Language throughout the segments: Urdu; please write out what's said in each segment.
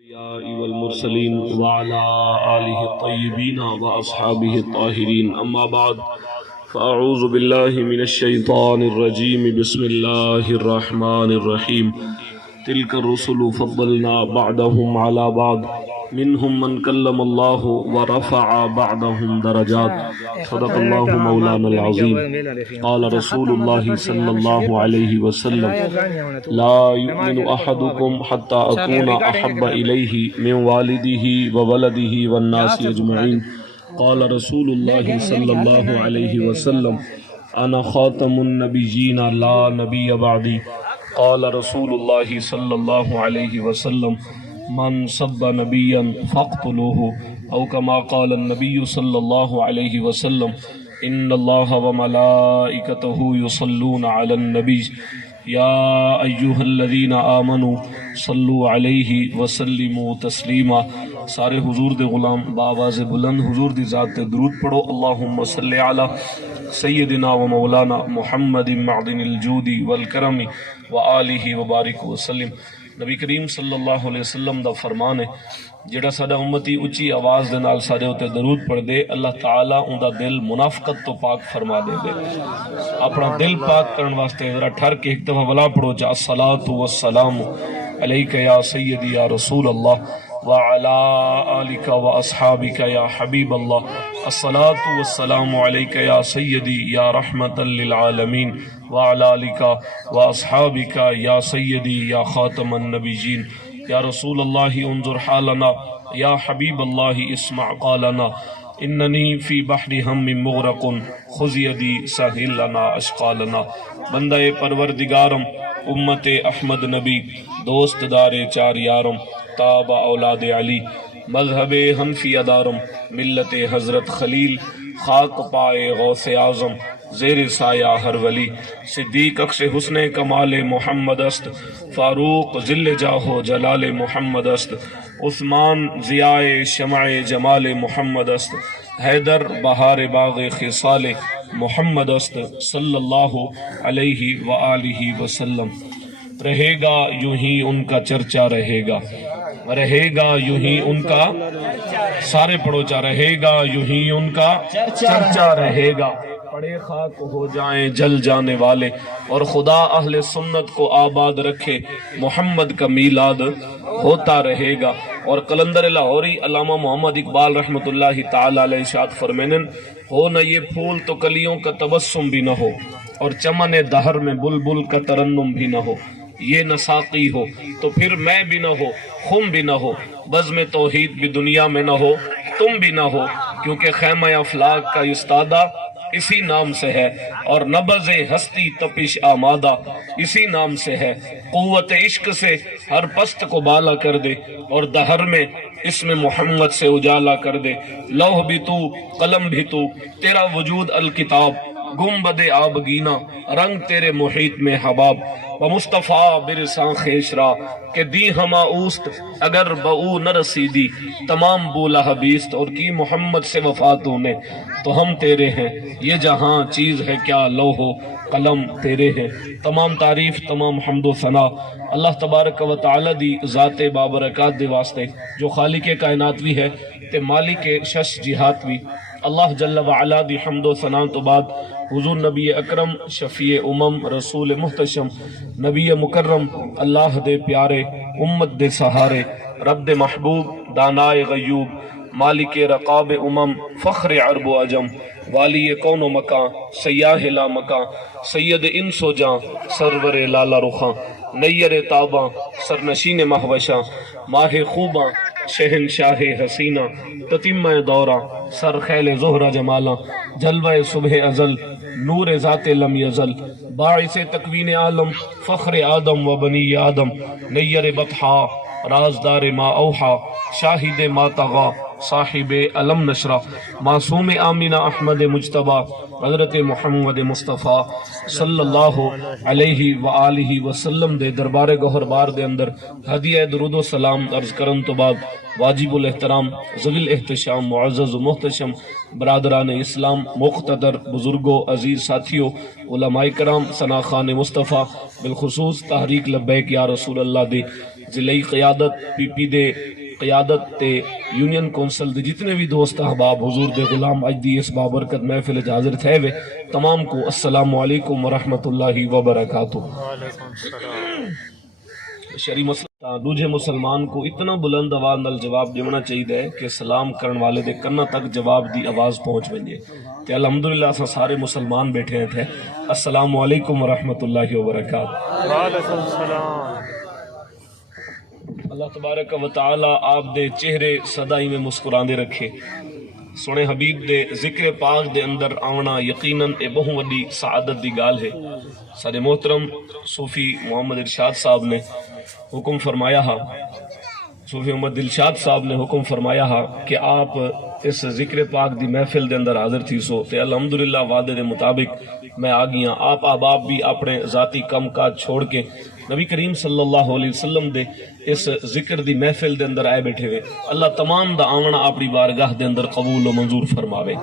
الأنبياء والمرسلين وعلى آله الطيبين وأصحابه الطاهرين أما بعد فأعوذ بالله من الشيطان الرجيم بسم الله الرحمن الرحيم تلك الرسل فضلنا بعضهم على بعض منهم من كلم الله ورفع بعضهم درجات صدق الله مولانا العظيم قال رسول الله صلى الله عليه وسلم لا يؤمن أحدكم حتى أكون أحب إليه من والده وولده والناس أجمعين قال رسول الله صلى الله عليه وسلم أنا خاتم النبيين لا نبي بعدي قال رسول الله صلى الله عليه وسلم من سب نبيا فاقتلوه او كما قال النبي صلى الله عليه وسلم ان الله وملائكته يصلون على النبي يا ايها الذين آمنوا صلوا عليه وسلموا تسلیما۔ سارے حضور دے غلام بآواز بلند حضور دی ذات تے درود پڑھو۔ اللہم صلی علی سیدنا و مولانا محمد معدن الجود والکرم وآلہ وبارک وسلم۔ نبی کریم صلی اللہ علیہ وسلم دا فرمان ہے جڑا ساڈا امتی اچھی آواز دے نال سارے ہوتے درود پڑھ دے اللہ تعالیٰ ان دا دل منافقت تو پاک فرما دے۔ اپنا دل پاک کرن واسطے ذرا ٹھر کے ایک دفعہ ولا پڑھو جا الصلاۃ والسلام علیک یا سیدی یا رسول اللہ وعلا آلک و اصحابک یا حبیب اللہ الصلاۃ والسلام علیک یا سیدی یا رحمت للعالمین وعلا آلک و اصحابک یا سیدی یا خاتم النبیین یا رسول اللہ انظر حالنا یا حبیب اللہ اسمع قالنا اننی فی بحر ہم مغرق خذ یدی سہل لنا اشقالنا۔ بندہ پروردگارم امت احمد نبی دوست دار چار یارم تاب اولاد علی مذہب حنفی ادارم ملت حضرت خلیل خاک پائے غوث اعظم زیر سایہ ہر ولی صدیق اکش حسن کمال محمد است فاروق ذل جاہو جلال محمد است عثمان ضیاء شمع جمال محمد است حیدر بہار باغ خصال محمد است صلی اللہ علیہ وآلہ وسلم۔ رہے گا یوں ہی ان کا چرچا رہے گا، رہے گا یوں ہی ان کا، سارے پڑھو چا، رہے گا یوں ہی ان کا چرچا رہے گا، پڑے خاک ہو جائیں جل جانے والے اور خدا اہل سنت کو آباد رکھے محمد کا میلاد ہوتا رہے گا۔ اور قلندر لاہوری علامہ محمد اقبال رحمۃ اللہ تعالی علیہ ارشاد فرمینن ہو نہ یہ پھول تو کلیوں کا تبسم بھی نہ ہو اور چمن دہر میں بلبل کا ترنم بھی نہ ہو، یہ نہ ساقی ہو تو پھر میں بھی نہ ہو خم بھی نہ ہو، بزم توحید بھی دنیا میں نہ ہو تم بھی نہ ہو، کیونکہ خیمہ افلاک کا استادہ اسی نام سے ہے اور نبض ہستی تپش آمادہ اسی نام سے ہے، قوت عشق سے ہر پست کو بالا کر دے اور دہر میں اسم محمد سے اجالا کر دے، لوح بھی تو قلم بھی تو تیرا وجود الکتاب گنبد آبگینا رنگ تیرے محیط میں حباب و مصطفیٰ برساں خیشرا کہ دی ہما اوست اگر بہو نہ رسیدی تمام بولا حبیست اور کی محمد سے وفاتوں نے تو ہم تیرے ہیں، یہ جہاں چیز ہے کیا لوح و قلم تیرے ہیں۔ تمام تعریف تمام حمد و ثنا اللہ تبارک و تعالی دی ذات بابرکات دے واسطے جو خالق کائنات بھی ہے تے مالک شش جہات بھی۔ اللہ جل وعلا دی حمد و ثنا تو بعد حضور نبی اکرم شفیع امم رسول محتشم نبی مکرم اللہ دے پیارے امت دے سہارے رب دے محبوب دانائے غیوب مالک رقاب امم فخر عرب و عجم والی کون و مکان سیاہ لا مکان سید انس و جاں سرور لالا رخاں نیر تاباں سرنشین مہوشاں ماہ خوباں شہنشاہ حسینہ تتمہ دورہ سر خیل زہرہ جمالاں جلوہ صبح ازل نور ذات لم یزل باعث تکوین عالم فخر آدم و بنی آدم نیر بطحا رازدار ما اوحا شاہد ما طغا صاحب علم نشرہ معصوم آمینہ احمد مجتبہ حضرت محمد مصطفیٰ صلی اللہ علیہ وآلہ وسلم دے دربار گوہر بار دے اندر ہدیہ درود و سلام عرض کرن تو بعد واجب الاحترام ذوی الاحتشام معزز و محتشم برادران اسلام مقتدر بزرگوں عزیز ساتھیوں علماء کرام ثنا خان مصطفیٰ بالخصوص تحریک لبیک یا رسول اللہ دے ضلعی قیادت پی پی دے قیادت تے یونین کونسل دے جتنے بھی دوست احباب حضور دے غلام اج دی اس بابرکت محفل وچ حاضر تھے وے تمام کو السلام علیکم ورحمۃ اللہ وبرکاتہ۔ شرعی مسئلہ دوجے مسلمان کو اتنا بلند آواز نال جواب دینا چاہیے کہ سلام کرن والے دے کنا تک جواب دی آواز پہنچ ونجے تے الحمدللہ اساں سارے مسلمان بیٹھے تھے۔ السلام علیکم ورحمۃ اللہ وبرکاتہ۔ وعلیکم السلام۔ اللہ تبارک و تعالی آپ دے چہرے سدائی میں مسکراندے رکھے۔ سونے حبیب دے ذکر پاک دے اندر آونا یقیناً اے بہت وڈی سعادت دی گال ہے۔ سارے محترم صوفی محمد ارشاد صاحب نے حکم فرمایا ہا، صوفی محمد دلشاد صاحب نے حکم فرمایا ہا کہ آپ اس ذکر پاک دی محفل دے اندر حاضر تھی سو تے الحمدللہ وعدے دے مطابق میں آ گیا۔ آپ احباب بھی اپنے ذاتی کم کاج چھوڑ کے نبی کریم صلی اللہ علیہ وسلم دے اس ذکر دی محفل دے اندر آئے بیٹھے ہوئے۔ اللہ تمام دا آونا اپنی بارگاہ دے اندر قبول و منظور فرماوے۔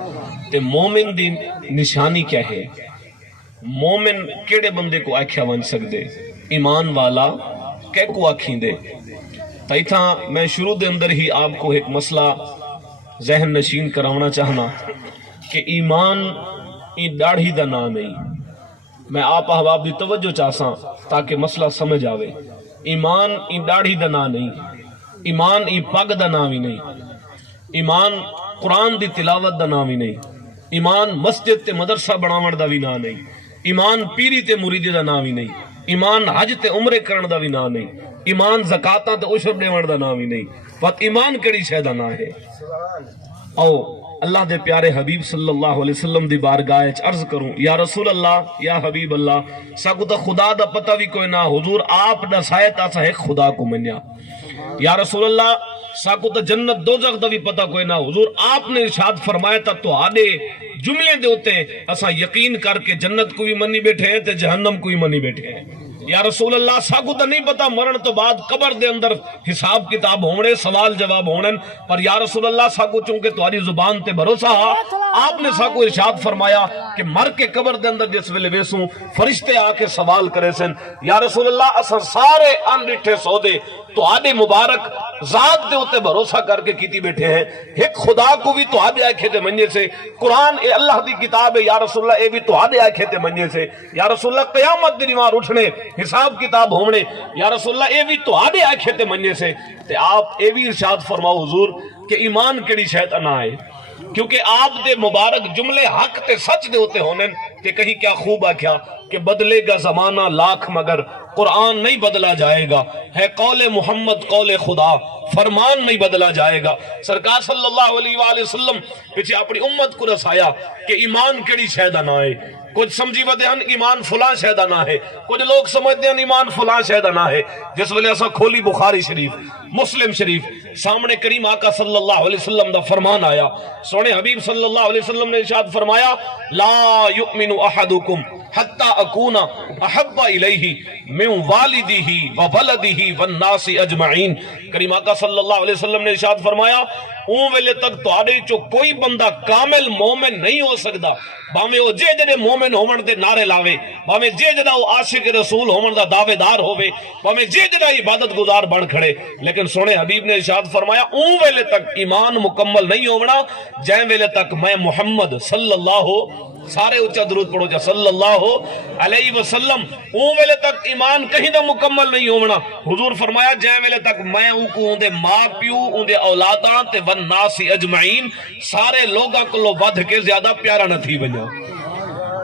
تے مومن دی نشانی کیا ہے؟ مومن کیڑے بندے کو آکھیا ون سکدے؟ ایمان والا کہ کو آکھیں دے؟ تیتھا میں شروع دے اندر ہی آپ کو ایک مسئلہ ذہن نشین کراونا چاہنا کہ ایمان این داڑھی دا نا نہیں۔ میں آپ احباب دی توجہ چاہساں تاکہ مسئلہ سمجھ آوے۔ ایمان این داڑھی دا نا نہیں، ایمان این پگ دا نا بھی نہیں، ایمان قرآن دی تلاوت دا نا بھی نہیں، ایمان مسجد تے مدرسہ بناون دا بھی نا نہیں، ایمان پیری تے مریدی دا نا بھی نہیں، ایمان حج تے عمرے کرن دا بھی نا نہیں، ایمان زکاتاں تے عشر دیون دا نا بھی نہیں۔ پت ایمان کیڑی شے دا نا ہے؟ او اللہ دے پیارے حبیب صلی اللہ علیہ وسلم دی بارگاہ وچ عرض کروں، یا رسول اللہ، یا حبیب اللہ، ساکو تا خدا دا پتہ بھی کوئی نہ، حضور آپ دسائے تا سا ایک خدا کو منیا۔ یا رسول اللہ، ساکو تا جنت دوزخ دا بھی پتہ کوئی نہ، حضور آپ نے ارشاد فرمایا تا تو آدھے جملے دے ہوتے اسا یقین کر کے جنت کو بھی منی بیٹھے ہیں تے جہنم کو بھی منی بیٹھے ہیں۔ یا رسول اللہ، ساکو تا نہیں پتا مرن تو بعد قبر دے اندر حساب کتاب ہونے، سوال جواب ہونے، پر یا رسول اللہ ساکو چونکہ تمہاری زبان تے بھروسہ ہا، آپ نے ساکو ارشاد فرمایا کہ مر کے قبر دے اندر جس ویلے ویسوں فرشتے آ کے سوال کرے سن، یا رسول اللہ اساں سارے ان ڈٹھے سودے تو آدھے مبارک ذات دے ہوتے بھروسہ کر کے کیتی بیٹھے ہیں، ایک خدا کو بھی تو آدھے آکھے تے منجے سے، قرآن اے اللہ دی کتاب ہے یا رسول اللہ اے بھی تو آدھے آکھے تے منجے سے، یا رسول اللہ قیامت دی نماز اٹھنے حساب کتاب ہونے، یا رسول اللہ اے بھی تو آدھے آکھے تے منجے سے، تے آپ اے بھی ارشاد فرماؤ حضور کہ ایمان کیڑی شے تے نہ ہے، کیونکہ آپ دے مبارک جملے حق تے سچ دے ہوتے ہونے کہ کہیں کیا خوب آکھیا کہ بدلے گا زمانہ لاکھ مگر قرآن نہیں بدلا جائے گا، ہے قول محمد قول خدا، فرمان نہیں بدلا جائے گا۔ سرکار صلی اللہ علیہ وآلہ وسلم پیچھے اپنی امت کو رسایا کہ ایمان کیڑی شہدہ نہ ہے۔ کچھ سمجھی ودے ہیں ایمان فلاں شہدہ نہ ہے، کچھ لوگ سمجھتے ہیں ایمان فلاں شہدہ نہ ہے۔ جس ویلے ایسا کھولی بخاری شریف، مسلم شریف، سامنے کریم آقا صلی اللہ علیہ وسلم دا فرمان آیا، سونے حبیب صلی اللہ علیہ وسلم نے ارشاد فرمایا، لا یؤمن احدکم حتی اکون احب الیہ من والدہ وولدہ والناس اجمعین۔ کریم آقا صلی اللہ علیہ وسلم نے ارشاد فرمایا، اون ویلے تک تو آڑے چو کوئی بندہ کامل مومن نہیں ہو سکدا، باویں وہ جے جڑے مومن ہومن دے نعرے لاوے، باویں جے جڑا وہ عاشق رسول ہومن دا دعوے دار ہووے، باویں جے جڑا عبادت گزار بن کھڑے، لیکن سونے حبیب نے ارشاد فرمایا اون ویلے تک ایمان مکمل نہیں ہونا جے ویلے تک میں محمد صلی اللہ سارے اچھا درود پڑھو جا صلی اللہ علیہ وسلم، اون ویلے تک ایمان کہیں دا مکمل نہیں ہونا۔ حضور فرمایا جے ویلے تک میں کو اون دے ماں پیو اون دے اولاداں تے والناس اجمعین سارے لوگاں کو ودھ کے زیادہ پیارا نہ تھی بنیا۔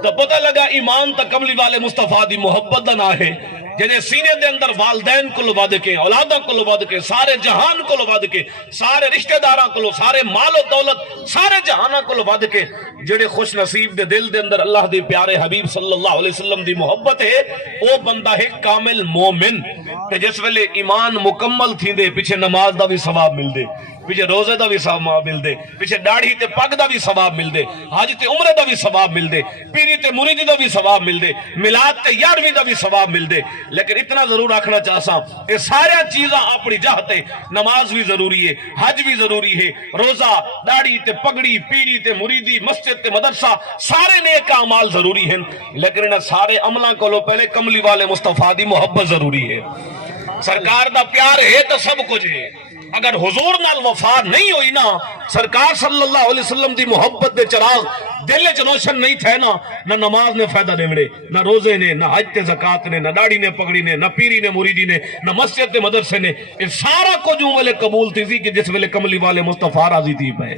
تو پتہ لگا ایمان تا کملی والے مصطفیٰ دی محبت دا نہ ہے، جنہیں سینے دے اندر والدین کو لباد کے، اولادوں کو لباد کے، سارے جہان کو لباد کے، سارے رشتہ داراں کو، سارے مال و دولت، سارے جہاناں کو لباد کے، جڑے خوش نصیب دے دل دے اندر اللہ دے پیارے حبیب صلی اللہ علیہ وسلم دی محبت ہے، وہ بندہ ہے کامل مومن، کہ جس ویلے ایمان مکمل تھی دے پیچھے نماز دا بھی ثواب مل دے، پیچھے روزے دا بھی ثواب مل دے، پیچھے داڑھی تے پگ دا بھی ثواب مل دے، حج تے عمرے دا بھی ثواب مل دے، پیری تے مریدی دا بھی ثواب مل دے، میلاد تے یارویں دا بھی ثواب مل دے۔ لیکن اتنا ضرور رکھنا چاہساں یہ سارے چیزاں اپنی جہتے، نماز بھی ضروری ہے، حج بھی ضروری ہے، روزہ، داڑھی تے پگڑی، پیری تے مریدی، مسجد تے مدرسہ، سارے نیک اعمال ضروری ہیں، لیکن ان سارے عملاں کو پہلے کملی والے مصطفیٰ دی محبت ضروری ہے۔ سرکار دا پیار ہے تو سب کچھ ہے. اگر حضور نال وفا نہیں ہوئی نا، سرکار صلی اللہ علیہ وسلم دی محبت دے چراغ دل وچ روشن نہیں تھے نا، نہ نماز نے فائدہ دیوڑے، نہ روزے نے، نہ حج تے زکات نے، نہ داڑھی نے پگڑی نے، نہ پیری نے مریدی نے، نہ مسجد تے مدرسے نے. یہ سارا کچھ اون ویلے قبول تھی سی کہ جس ویلے کملی والے مصطفیٰ راضی تھی پے.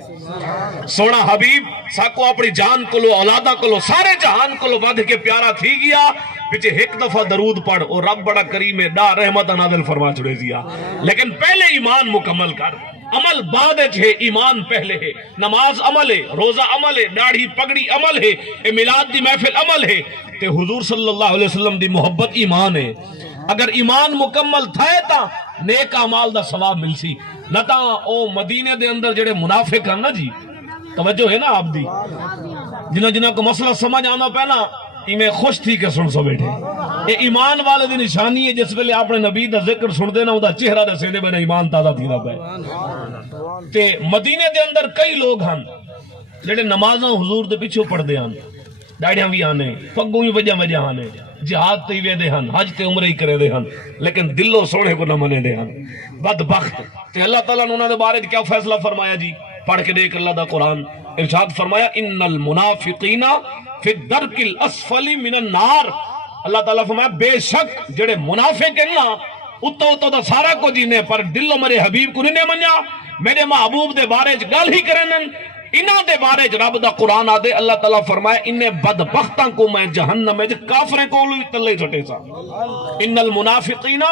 سونا حبیب ساکو اپنی جان کولو، اولاداں کولو، سارے جہان کولو ودھ کے پیارا تھی گیا. پیچھے ایک دفعہ درود پڑھ اور رب بڑا کریم ہے، دا رحمت نازل فرما چھڑے دیا. لیکن پہلے ایمان مکمل کر. عمل بعد ہے، ایمان پہلے ہے. نماز عمل ہے، روزہ عمل ہے، داڑھی پگڑی عمل ہے، میلاد دی محفل عمل ہے. تے حضور صلی اللہ علیہ وسلم دی محبت ایمان ہے. اگر ایمان مکمل تھا تا نیک اعمال دا ثواب مل سی. نہ تا او مدینے دے اندر جڑے منافق ہیں نا جی، توجہ ہے نا آپ دی، جنہاں کو مسئلہ سمجھ آنا پہ نا میں خوش تھی کہ سن سو بیٹھے. یہ ایمان والے دی نشانی ہے. جس ویلے اپنے نبی دا ذکر سن دے نا اوندا چہرہ دے سینے میں ایمان تازہ تھیندا پے. تے مدینے دے اندر کئی لوگ ہن جڑے نمازاں حضور دے پیچھے پڑھدے ہن، داڑیاں بھی آنے، پگوں بھی وجہ وجہ آنے، جہاد تے ویندے ہن، حج تے عمرہ ہی کرے دے ہن، لیکن دلوں سونے کو نہ منے دے ہن. بدبخت. تے اللہ تعالیٰ نے انہاں دے بارے کیا فیصلہ فرمایا جی؟ پڑھ کے دیکھ اللہ دا قرآن. ارشاد فرمایا ان المنافقین فی الدرک الاسفل من النار. اللہ تعالیٰ فرمایا بے شک جڑے منافق ہیں نا اتو دا سارا کو جینے پر دلوں میرے حبیب کو نہیں منیا، میرے محبوب دے بارے گل ہی کرنن. انہاں دے بارے رب دا قرآن آدے اللہ تعالیٰ فرمایا انہیں بدبختاں کو میں جہنم میں کافریں کو تلے سٹے سا. ان المنافقین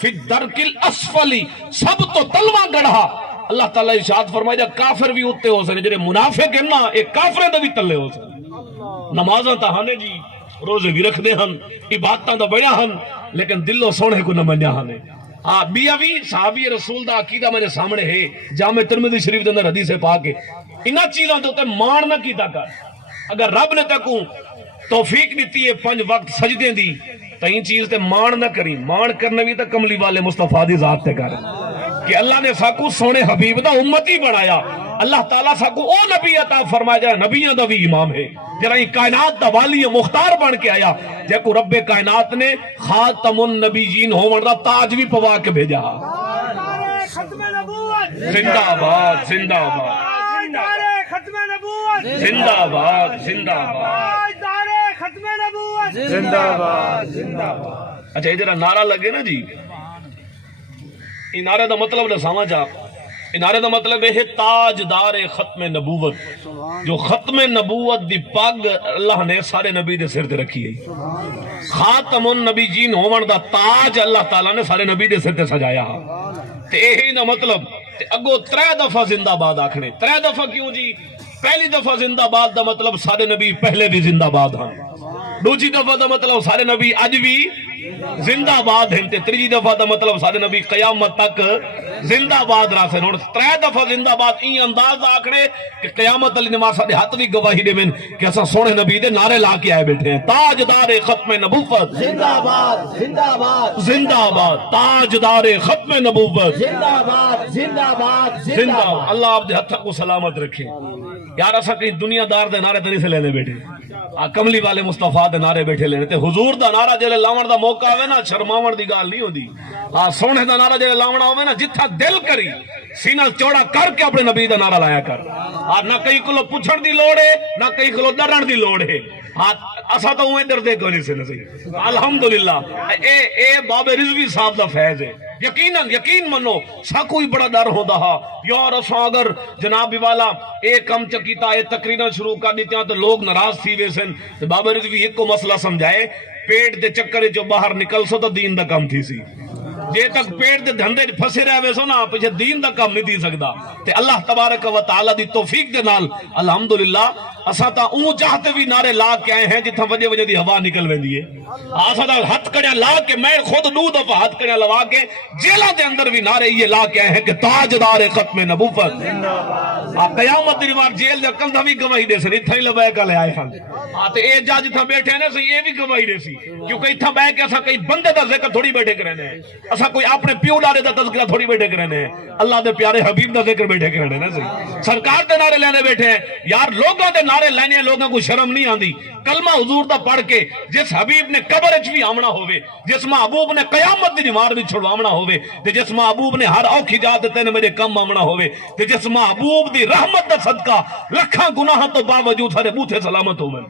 فی الدرک الاسفل، سب تو تلوہ گڑھا. اللہ تعالیٰ ارشاد فرمایا جا کافر بھی ہوتے ہو سنے، جڑے منافق ہیں نا ایک کافریں دا بھی تلے ہو سنے. نمازاں تا ہانے جی، روزے بھی رکھ دے ہن، عبادتاں دا بڑا ہن، لیکن دلوں سونے کو نہ منیا ہنے. بیاوی صحابی رسول دا عقیدہ میرے سامنے ہے. جامع ترمذی شریف دے اندر حدیث پاک ہے. انہاں چیزاں دے اوتے مان نہ کیتا کر. اگر رب نے تکوں توفیق دیتی ہے 5 وقت سجدے دی تو این چیز تے مان نہ کری. مان کرنے بھی تے کملی والے مصطفیٰ دی ذات تے کر کہ اللہ نے ساکو سونے حبیب دا امتی بنایا. اللہ تعالیٰ ساکو او نبی عطا فرمایا جائے، نبیوں دا بھی امام ہے، جرا یہ کائنات دا والی مختار بن کے آیا، جے کو رب کائنات نے خاتم النبیین ہون دا تاج بھی پوا کے بھیجا. زندہ آباد، زندہ آباد، زندہ آباد، زندہ آباد، زندہ آباد، زندہ آباد. اچھا ادھر نعرہ لگے نا جی، یہ نعرے دا مطلب نہ سمجھ آپ. یہ نعرے دا مطلب ہے تاجدار ختم نبوت. جو ختم نبوت دی پگ اللہ نے سارے نبی دے سر تے رکھی ہے. خاتم النبیین ہون دا تاج اللہ تعالیٰ نے سارے نبی دے سر تے سجایا. تے یہی نا مطلب اگو 3 دفعہ زندہ باد آکھنے. 3 دفعہ کیوں جی؟ پہلی دفعہ زندہ باد دا مطلب سارے نبی پہلے بھی زندہ باد ہاں. دوسری دفعہ دا مطلب سارے نبی اج بھی زندہ باد ہیں. تیجی دفعہ دا مطلب سارے نبی قیامت تک زندہ باد راسے. 3 دفعہ زندہ باد این انداز آکھنے کہ قیامت علی نماز سارے ہاتھ بھی گواہی دے من کہ ایسا سونے نبی دے نعرے لا کے آئے بیٹھے ہیں. تاجدار ختم نبوت زندہ باد، زندہ باد، زندہ باد. تاجدار ختم نبوت زندہ باد، زندہ باد، زندہ باد. اللہ آپ دے ہتھا کو سلامت رکھے. یار ایسا کہیں دنیا دار دے نعرے تنی سے لینے بیٹھے، کملی والے مصطفیٰ دے نعرے بیٹھے لینے تے. حضور دا نعرہ جلے لاون دا موقع ہوئے نا شرماون دی گال نہیں ہوندی. سونے دا نعرہ جلے لاون ہوئے نا جتھا دل کری سینہ چوڑا کر کے اپنے نبی دا نعرہ لایا کر. نہ کئی کلو پچھڑ دی لوڑ ہے، نہ کئی کلو ڈرن دی لوڑ ہے. اسا تو اویں ڈردے کوئی نہیں سے نصیب. الحمدللہ اے بابے رضوی صاحب دا فیض ہے. یقین منو ساکو ہی بڑا ڈر ہوندہ ہا یار اساں اگر جناب والا اے کم چکیتا اے تقریرا شروع کر دیتے ہیں تو لوگ ناراض تھی ویسن. بابا رضوی ایک کو مسئلہ سمجھائے، پیٹ دے چکر جو باہر نکل سو تو دین دا کم تھی سی. جے تک پیٹ دے دھندے پھسے رہے ویسو نا پیچھے دین دا کم نہیں تھی سکتا. تے اللہ تبارک و تعالی دی توفیق دے نال الحمدللہ اساں تا اون چاہتے بھی نعرے لا کے آئے ہیں جتھا وجہ وجہ دی ہوا نکل ویندی ہے. اساں دا ہتھ کڑیا لا کے میں خود 2 دفعہ ہتھ کڑیا لوا کے جیلہ دے اندر بھی نعرے یہ لا کے آئے ہیں کہ تاجدار ختم نبوت زندہ باد. قیامت دی وار جیل دے کندا بھی گواہی دے سی اتھا ہی لبیک لے آئے ہن تے اے جج تھا بیٹھے نا سی یہ بھی گواہی دے سی کیونکہ اتھا بیٹھ کے اسا کئی بندے دا ذکر تھوڑی بیٹھے کرنے ہیں اسا کوئی اپنے پیو ڈارے دا تذکرہ تھوڑی بیٹھے کرنے ہیں اللہ دے پیارے حبیب دا ذکر بیٹھے کرنے نا سی سرکار دے نعرے لینے بیٹھے ہیں یار لوگوں دے نعرے لینے لوگوں کو شرم نہیں آندی کلمہ حضور دا پڑھ کے جس حبیب نے قبر وچ بھی آمنا ہوے جس محبوب نے قیامت دی دیوار وچ چھڑواونا ہوے تے جس محبوب نے ہر اوکھی جات تے میرے کم آمنا ہوے تے جس محبوب دی رحمت دا صدقہ لکھاں گناہاں تو باوجود سارے بوتھے سلامت ہوے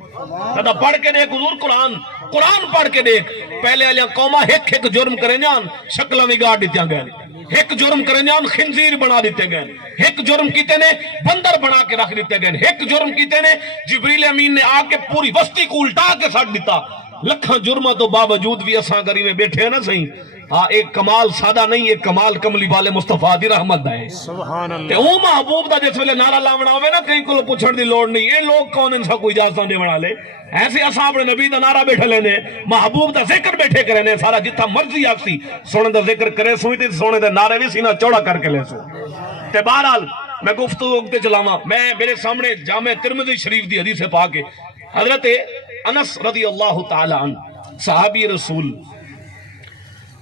تا پڑھ کے دیکھ حضور قرآن پڑھ کے دیکھ پہلے والیاں قوماں ایک جرم کرے جان شکلاں وگاڑ دتیاں گئے ایک جرم کرے جان خنزیر بنا دیتے گئے ایک جرم کیتے نے بندر بنا کے رکھ دیتے گئے ایک جرم کیتے نے جبریل امین نے آ کے پوری بستی کو الٹا کے سٹ دیتا لکھاں جرمہ تو باوجود بھی اساں گری میں بیٹھے ہیں نا صحیح ہاں ایک کمال سادہ نہیں ایک کمال کملی والے مصطفیٰ دی رحمت دا ہے سبحان اللہ تے او محبوب دا جس ویلے نعرہ لاونا ہوے نا کہیں کو پوچھن دی لوڑ نہیں یہ لوگ کون ان سا کوئی اجازت دے بنا لے ایسے اساں اپنے نبی دا نعرہ بیٹھے لینے محبوب دا ذکر بیٹھے کرنے سارا جتھا مرضی آکسی سونے دا ذکر کرے سوئی تے سونے دے نعرے بھی سینہ چوڑا کر کے لے سو تے بہرحال میں گفتگو تے چلاواں میں میرے سامنے جامع ترمذی شریف دی حدیث پاک حضرت انس رضی اللہ تعالی عنہ صحابی رسول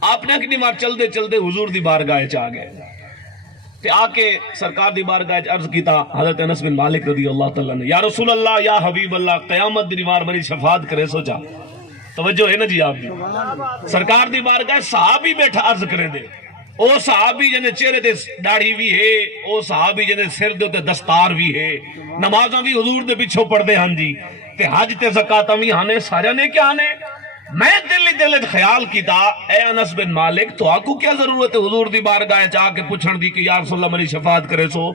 آپ نے کتنی بار چل دے حضور دی بارگاہ چ آ گئے تے آ کے سرکار دی بارگاہ چ عرض کیتا حضرت انس بن مالک رضی اللہ تعالی عنہ یا رسول اللہ یا حبیب اللہ قیامت دی دیوار میری شفاعت کرے سو جا توجہ ہے نا جی آپ دی سرکار دی بارگاہ صحابی بیٹھا عرض کرے دے او صحابی جنے چہرے تے داڑھی بھی ہے او صحابی جنے سر دے تے دستار بھی ہے نمازاں بھی حضور دے پیچھے پڑھدے ہن جی تے حج تے زکاتاں بھی ہانے سارے نے کیا نے میں دل خیال کیتا اے انس بن مالک تو آکو کیا ضرورت ہے حضور دی بارگاہ چاہ کے پوچھن دی کہ یا رسول اللہ میری شفاعت کرے سو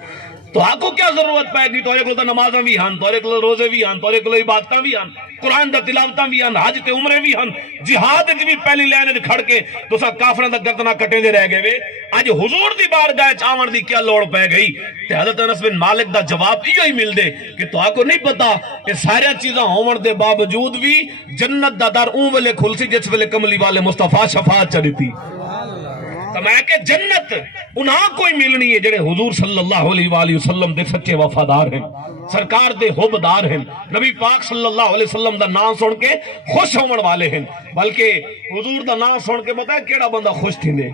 تو آکو کیا ضرورت پائے گی تورے کو نمازاں بھی ہن تورے کو روزے بھی ہن تورے کو عبادتاں بھی ہن قرآن دا تلاوتاں بھی ہن حج تے عمرے بھی ہن جہاد وچ بھی پہلی لائن وچ کھڑ کے تساں کافراں دا گردنا کٹے دے رہ گئے وے اج حضور دی بارگاہ چ آون دی کیا لوڑ پے گئی تے حضرت انس بن مالک دا جواب ایو ہی مل دے کہ تو آکو نہیں پتا کہ سارے چیزاں ہون دے باوجود بھی جنت دا در اون ویلے کھل سی جس ویلے کملی والے مصطفیٰ شفاعت چ دتی میں کہ جنت انہاں کوئی ملنی ہے جڑے حضور صلی اللہ علیہ وآلہ وسلم دے سچے وفادار ہیں سرکار دے حبدار ہیں نبی پاک صلی اللہ علیہ وسلم دا نام سن کے خوش ہون والے ہیں بلکہ حضور دا نام سن کے بتا کیڑا بندہ خوش تھیندے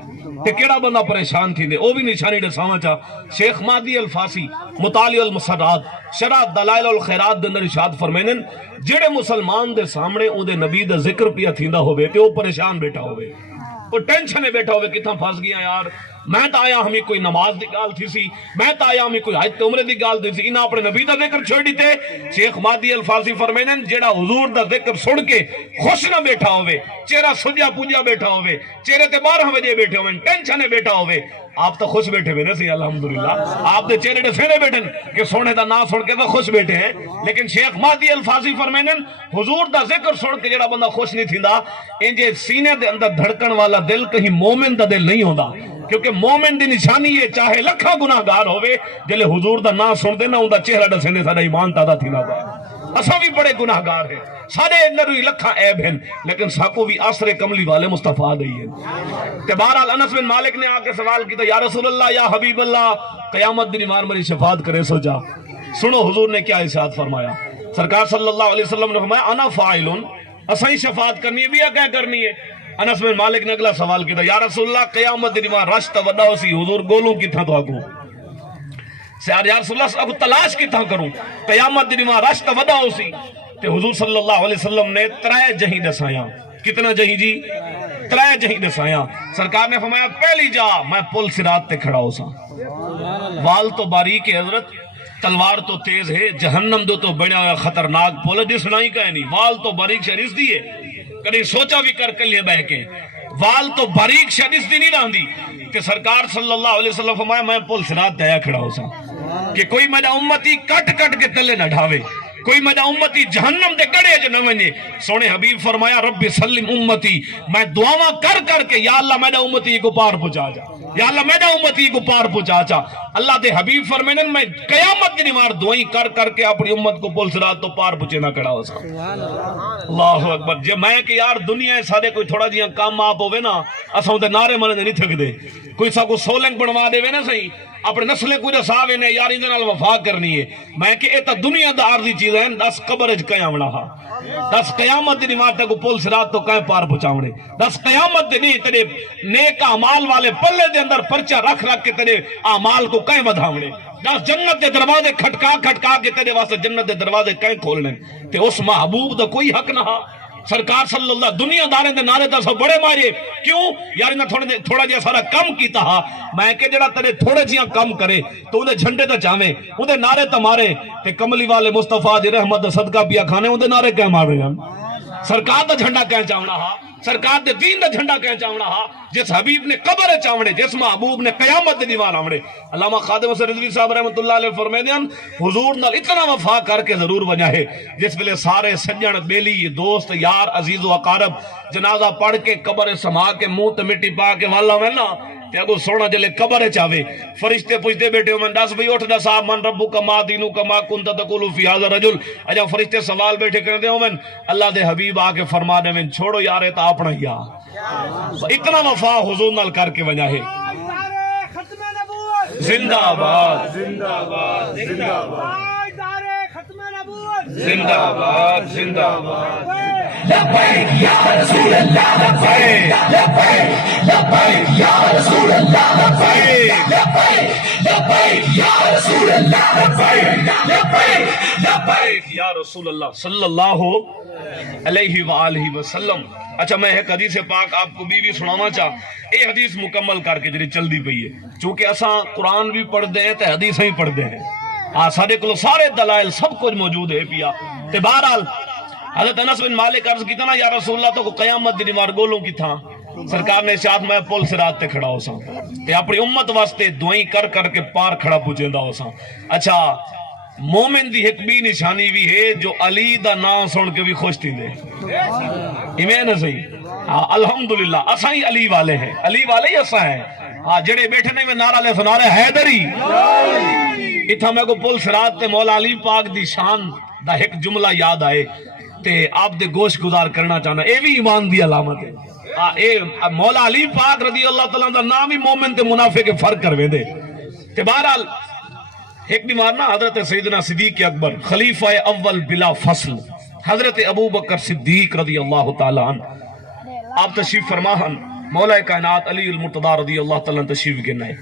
تے کیڑا بندہ پریشان تھیندے او بھی نشانی دساواں چا شیخ مہدی الفاسی مطالع المسرات شرح دلائل الخیرات دے اندر ارشاد فرمائیں جڑے مسلمان دے سامنے او دے نبی دا ذکر پیا تھیندا ہوے تے او پریشان بیٹھا ہوے وہ ٹینشن بیٹھا ہوئے کتنا پھنس گیا یار میں تا آیا ہمیں کوئی نماز دی گال تھی سی میں تا آیا ہمیں کوئی حج عمرے دی گال تھی سی انہاں اپنے نبی دا ذکر چھوڑ دیتے شیخ مہدی الفاسی فرمائیں جیڑا حضور دا ذکر سن کے خوش نہ بیٹھا ہوئے چہرہ سجا پوجا بیٹھا ہوئے چہرے تے 12 بجے بیٹھے ہوئے ٹینشن بیٹھا ہوئے آپ تو خوش بیٹھے ہوئے نا سی الحمدللہ آپ دے چہرے سینے بیٹھن کہ سونے دا نام سن کے تو خوش بیٹھے ہیں لیکن شیخ مہدی الفاسی فرمائیں حضور دا ذکر سن کے جڑا بندہ خوش نہیں تھیندا انجے سینے دے اندر دھڑکن والا دل کہیں مومن دا دل نہیں ہوندا کیونکہ مومن دی نشانی ہے چاہے لکھا گناہگار ہوئے جلے حضور دا نام سن دے نا ان دا چہرہ ڈسے سارا ایمان تادا تھی نہ اساں بھی بڑے گناہگار ہیں سارے اندر بھی لکھا عیب ہیں لیکن ساکو بھی عصر کملی والے مصطفیٰ دئی ہیں کہ بہرحال انس بن مالک نے آ کے سوال کیتا یا رسول اللہ یا حبیب اللہ قیامت دی دیوار میری شفاعت کرے سو جا سنو حضور نے کیا ارشاد فرمایا سرکار صلی اللہ علیہ وسلم نے فرمایا انا فاعل اساں ہی شفاعت کرنی ہے بھی کیا کرنی ہے انس بن مالک نے اگلا سوال کیتا یا رسول اللہ قیامت دی دیوار رشت وڈا ہو سی حضور گولوں کتھا تو آگو یا رسول اللہ کو تلاش کتھا کروں قیامت دی دیوار رشت وڈا ہو سی تے حضور صلی اللہ علیہ وسلم نے 3 جہیں دسایا کتنا جہیں جی 3 جہیں دسایا سرکار نے فرمایا پہلی جا میں پل صراط تے کھڑا ہو سا وال تو باریک ہے حضرت تلوار تو تیز ہے جہنم دو تو بڑا ہوا خطرناک پل جس نہیں کہے نہیں وال تو باریک شریف دیئے کدی سوچا بھی کر کلیے بہ کے وال تو باریک شریف دی نہیں راندی کہ سرکار صلی اللہ علیہ وسلم فرمایا میں پل صراط تے کھڑا ہو سا کہ کوئی میرا امتی کٹ کٹ کے تلے نہ ڈھاوے کوئی میرا امتی جہنم دے گڑے جو نہ ونجے سونے حبیب فرمایا رب سلم امتی میں دعاواں کر کر کے یا اللہ میرا امتی کو پار پہنچا جا یا اللہ میرا امتی کو پار پہنچا جا اللہ دے حبیب فرمائن میں قیامت دی نمار دعائیں کر کر کے اپنی امت کو پل صراط تو پار پچے نہ کڑا ہو سا. اللہ اکبر. جے میں کہ یار دنیا سارے کوئی تھوڑا جیاں کام آپ ہوئے نا اساں دے نعرے مرے نہیں تھک دے, کوئی سا کو سولنگ بنوا دے وے نا صحیح اپنے نسلیں کوئی رساوے نے یار اندے نال وفا کرنی ہے. میں کہ اے تا دنیا دا عارضی چیز ہے, 10 قبر اچ قیامنا ہا, 10 قیامت دی نمار تک پل صراط تو کہیں پار پہنچاونے, 10 قیامت دی نہیں تیرے نیک اعمال والے پلے دے اندر پرچہ رکھ رکھ کے تیرے اعمال کو کہیں بدھاونے, 10 جنت دے دروازے کھٹکا کھٹکا کے تیرے واسطے جنت دے دروازے کہیں کھولنے. تے اس محبوب دا کوئی حق نہ ہا. سرکار صلی اللہ دنیا دارے دے نعرے دا سب بڑے مارے کیوں یار انہیں تھوڑا جہا سارا کم کیتا ہا. میں کہ جڑا تیرے تھوڑے جہاں کم کرے تو انہیں جھنڈے تے چاہویں انہیں نعرے تے مارے تے کملی والے مصطفیٰ دی رحمت صدقہ پیا کھانے انہیں نعرے کہیں مار رہے ہیں. سرکار دا جھنڈا کہیں چاہونا ہا, سرکار دے دین دا جھنڈا کہیں چاہونا ہا, جس حبیب نے قبر چاہونے, جس محبوب نے قیامت دے دیوان آونے. علامہ خادم حسین رضوی صاحب رحمت اللہ علیہ فرمائے دیاں حضور نال اتنا وفا کر کے ضرور بنیا ہے جس ویلے سارے سجن بیلی دوست یار عزیز و اقارب جنازہ پڑھ کے قبر سما کے منہ تے مٹی پا کے والا میں نا تے اگو سونا جلے قبر چاہے فرشتے پوچھتے بیٹھے ہو من 10 بھئی اٹھ دا صاحب من ربو کا ما دینو کا ما کنتا تقولو فی هذا الرجل. اجا فرشتے سوال بیٹھے کرتے ہو من اللہ دے حبیب آ کے فرما دے من چھوڑو یارے تا اپنا یا اتنا وفا حضور نال کر کے وجہ ہے. زندہ آباد زندہ آباد زندہ آباد زندہ آباد زندہ آباد. لبیک یا رسول اللہ لبیک لبیک لبیک یا رسول اللہ لبیک لبیک لبیک یا رسول اللہ لبیک لبیک لبیک یا رسول اللہ صلی اللہ علیہ وآلہ وسلم. اچھا میں ایک حدیث پاک آپ کو بھی سنانا چاہ, اے حدیث مکمل کر کے جڑی چل دی پئی ہے چونکہ اساں قرآن بھی پڑھ دے ہیں تے حدیثیں ہی پڑھ دے ہیں, سارے کو سارے دلائل سب کچھ موجود ہے پیا. تے بہرحال حضرت انس بن مالک عرض کیتا نا یا رسول اللہ تو قیامت دی نمار گولوں کی تھا. سرکار نے ارشاد میں پل صراط تے کھڑا ہو سا تے اپنی امت واسطے دعائیں کر کر کے پار کھڑا پوچھیندا ہو سا. اچھا مومن دی ایک بھی نشانی بھی ہے جو علی دا نام سن کے بھی خوش تھی دے ایمان ہے صحیح. الحمدللہ اساں ہی علی والے ہیں, علی والے ہی اساں ہیں. جڑے بیٹھے نہیں میں نعرہ لے سنا رہے حیدری اتھا میں کو پل صراط تے مولا علی پاک دی شان دا ایک جملہ یاد آئے تے آپ دے گوشت گزار کرنا چاہنا, اے بھی ایمان دی علامت ہے. اے مولا علی پاک رضی اللہ تعالیٰ دا نام ہی مومن تے منافق کے فرق کروے دے. تے بہرحال ایک بھی مارنا حضرت سیدنا صدیق اکبر خلیفہ اول بلا فصل حضرت ابو بکر صدیق رضی اللہ تعالیٰ عنہ آپ تشریف فرما ہن مولا کائنات علی المرتضی رضی اللہ تعالیٰ تشریف گنا ہے.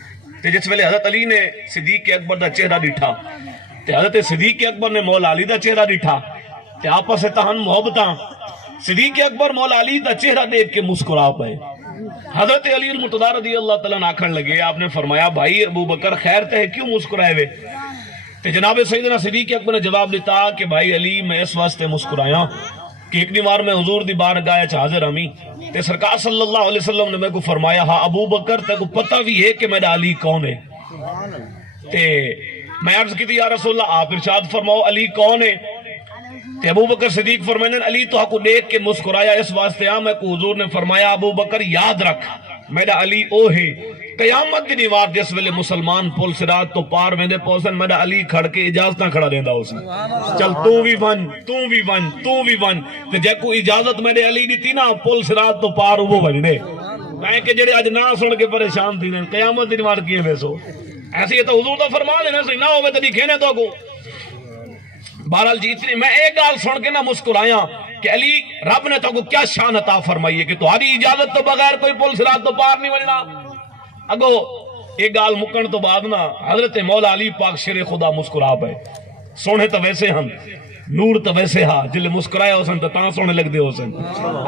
تے جس ویلے حضرت علی نے صدیق اکبر دا چہرہ ڈٹھا تے حضرت صدیق اکبر نے مولا علی دا چہرہ ڈٹھا تے آپس سے تہن محبتاں. صدیق اکبر مولا علی دا چہرہ دیکھ کے مسکرا پائے. حضرت علی المرتضی رضی اللہ تعالیٰ آکھن لگے, آپ نے فرمایا بھائی ابو بکر خیر تے کیوں مسکرائے ہوئے؟ تے جناب سیدنا صدیق اکبر نے جواب دیتا کہ بھائی علی میں اس واسطے مسکرایا کہ ایک بار میں حضور دی بارگاہ وچ حاضر ہمی تے سرکار صلی اللہ علیہ وسلم نے میں کو فرمایا ہاں ابو بکر تے کو پتہ بھی ہے کہ میرا علی کون ہے. تے میں عرض کی تھی یا رسول اللہ آپ ارشاد فرماؤ علی کون ہے؟ تے ابو بکر صدیق فرمائے علی تو کو دیکھ کے مسکرایا اس واسطے میں کو حضور نے فرمایا ابو بکر یاد رکھ میرا علی او ہے قیامت دی نوار جس ویلے مسلمان پل صراط تو پار ویندے پہنچن میرا علی کھڑ کے اجازتاں کھڑا دیندا اس نے چل تو بھی ون تو بھی ون تو بھی ون تے جے کو اجازت میرے علی دتی نا پل صراط تو پار وہ وجنے. میں کہ جڑے اج نہ سن کے پریشان تھی نے قیامت دی نوار کیے ویسو ایسے یہ تو حضور دا فرمان ہے نا سی نہ ہوے تے کھینے تو کو. بہرحال جیتنی میں ایک گال سن کے نہ مسکرایا کہ علی رب نے تو کو کیا شان عطا فرمائی ہے کہ تمہاری اجازت تو بغیر کوئی پل صراط تو پار نہیں بننا. اگو ایک گال مکن تو بعد نا حضرت مولا علی پاک شیر خدا مسکرا پے. سونے تو ویسے ہم نور تو ویسے ہاں جلے مسکرائے حسن تو تاں سونے لگ دے حسن.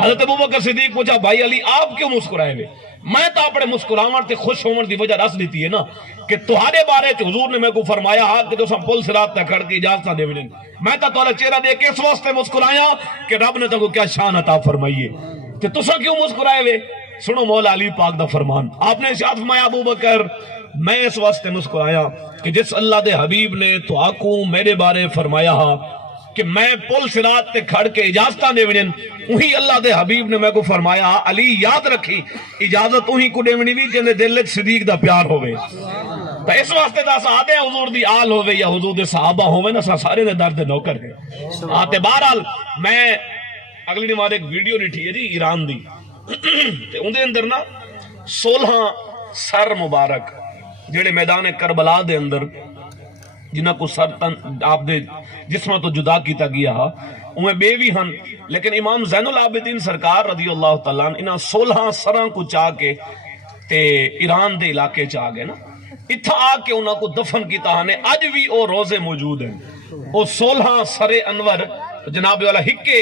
حضرت ابو بکر صدیق پوچھا بھائی علی آپ کیوں مسکرائے ہوئے؟ میں تو اپنے مسکراون تے خوش ہون دی وجہ رس دیتی ہے نا کہ تہاڈے بارے تے حضور نے میں کو فرمایا ہاں کہ تساں پل صراط تے کھڑ کے اجازت دے ونن. میں تو تہاڈا چہرہ دیکھ کے اس واسطے مسکرایا کہ رب نے تو کیا شان عطا فرمائی ہے تے تساں کیوں مسکرائے ہوئے؟ سنو مولا علی پاک دا فرمان. آپ نے ارشاد فرمایا ابو بکر میں اس واسطے مسکرایا کہ جس اللہ دے حبیب نے تو آکوں میرے بارے فرمایا ہاں کہ میں پل صراط تے کھڑ کے اجازتاں دے ونن وہی اللہ دے حبیب نے میں کو فرمایا علی یاد رکھی اجازت وہی کو دے ونی وی جندے دل وچ صدیق دا پیار ہوے. تو اس واسطے دا آتے ہیں حضور دی آل ہوئے یا حضور دے صحابہ ہوئے نا سارے دے درد نوکر ہیں آتے بہرحال میں اگلی دن ایک ویڈیو ڈیٹھی ہے جی ایران دی تے ان دے اندر نا 16 سر مبارک جڑے میدان کربلا دے اندر جنہ کو سر تن آپ دے جسمہ تو جدا کیتا گیا ہا انہیں بے بھی ہن لیکن امام زین العابدین سرکار رضی اللہ تعالیٰ انہاں 16 سراں کو چاہ کے تے ایران دے علاقے چاہ گئے نا اتھا آ کے انہاں کو دفن کیتا ہنے آج بھی او روزے موجود ہیں او 16 سر انور جناب والا ہکے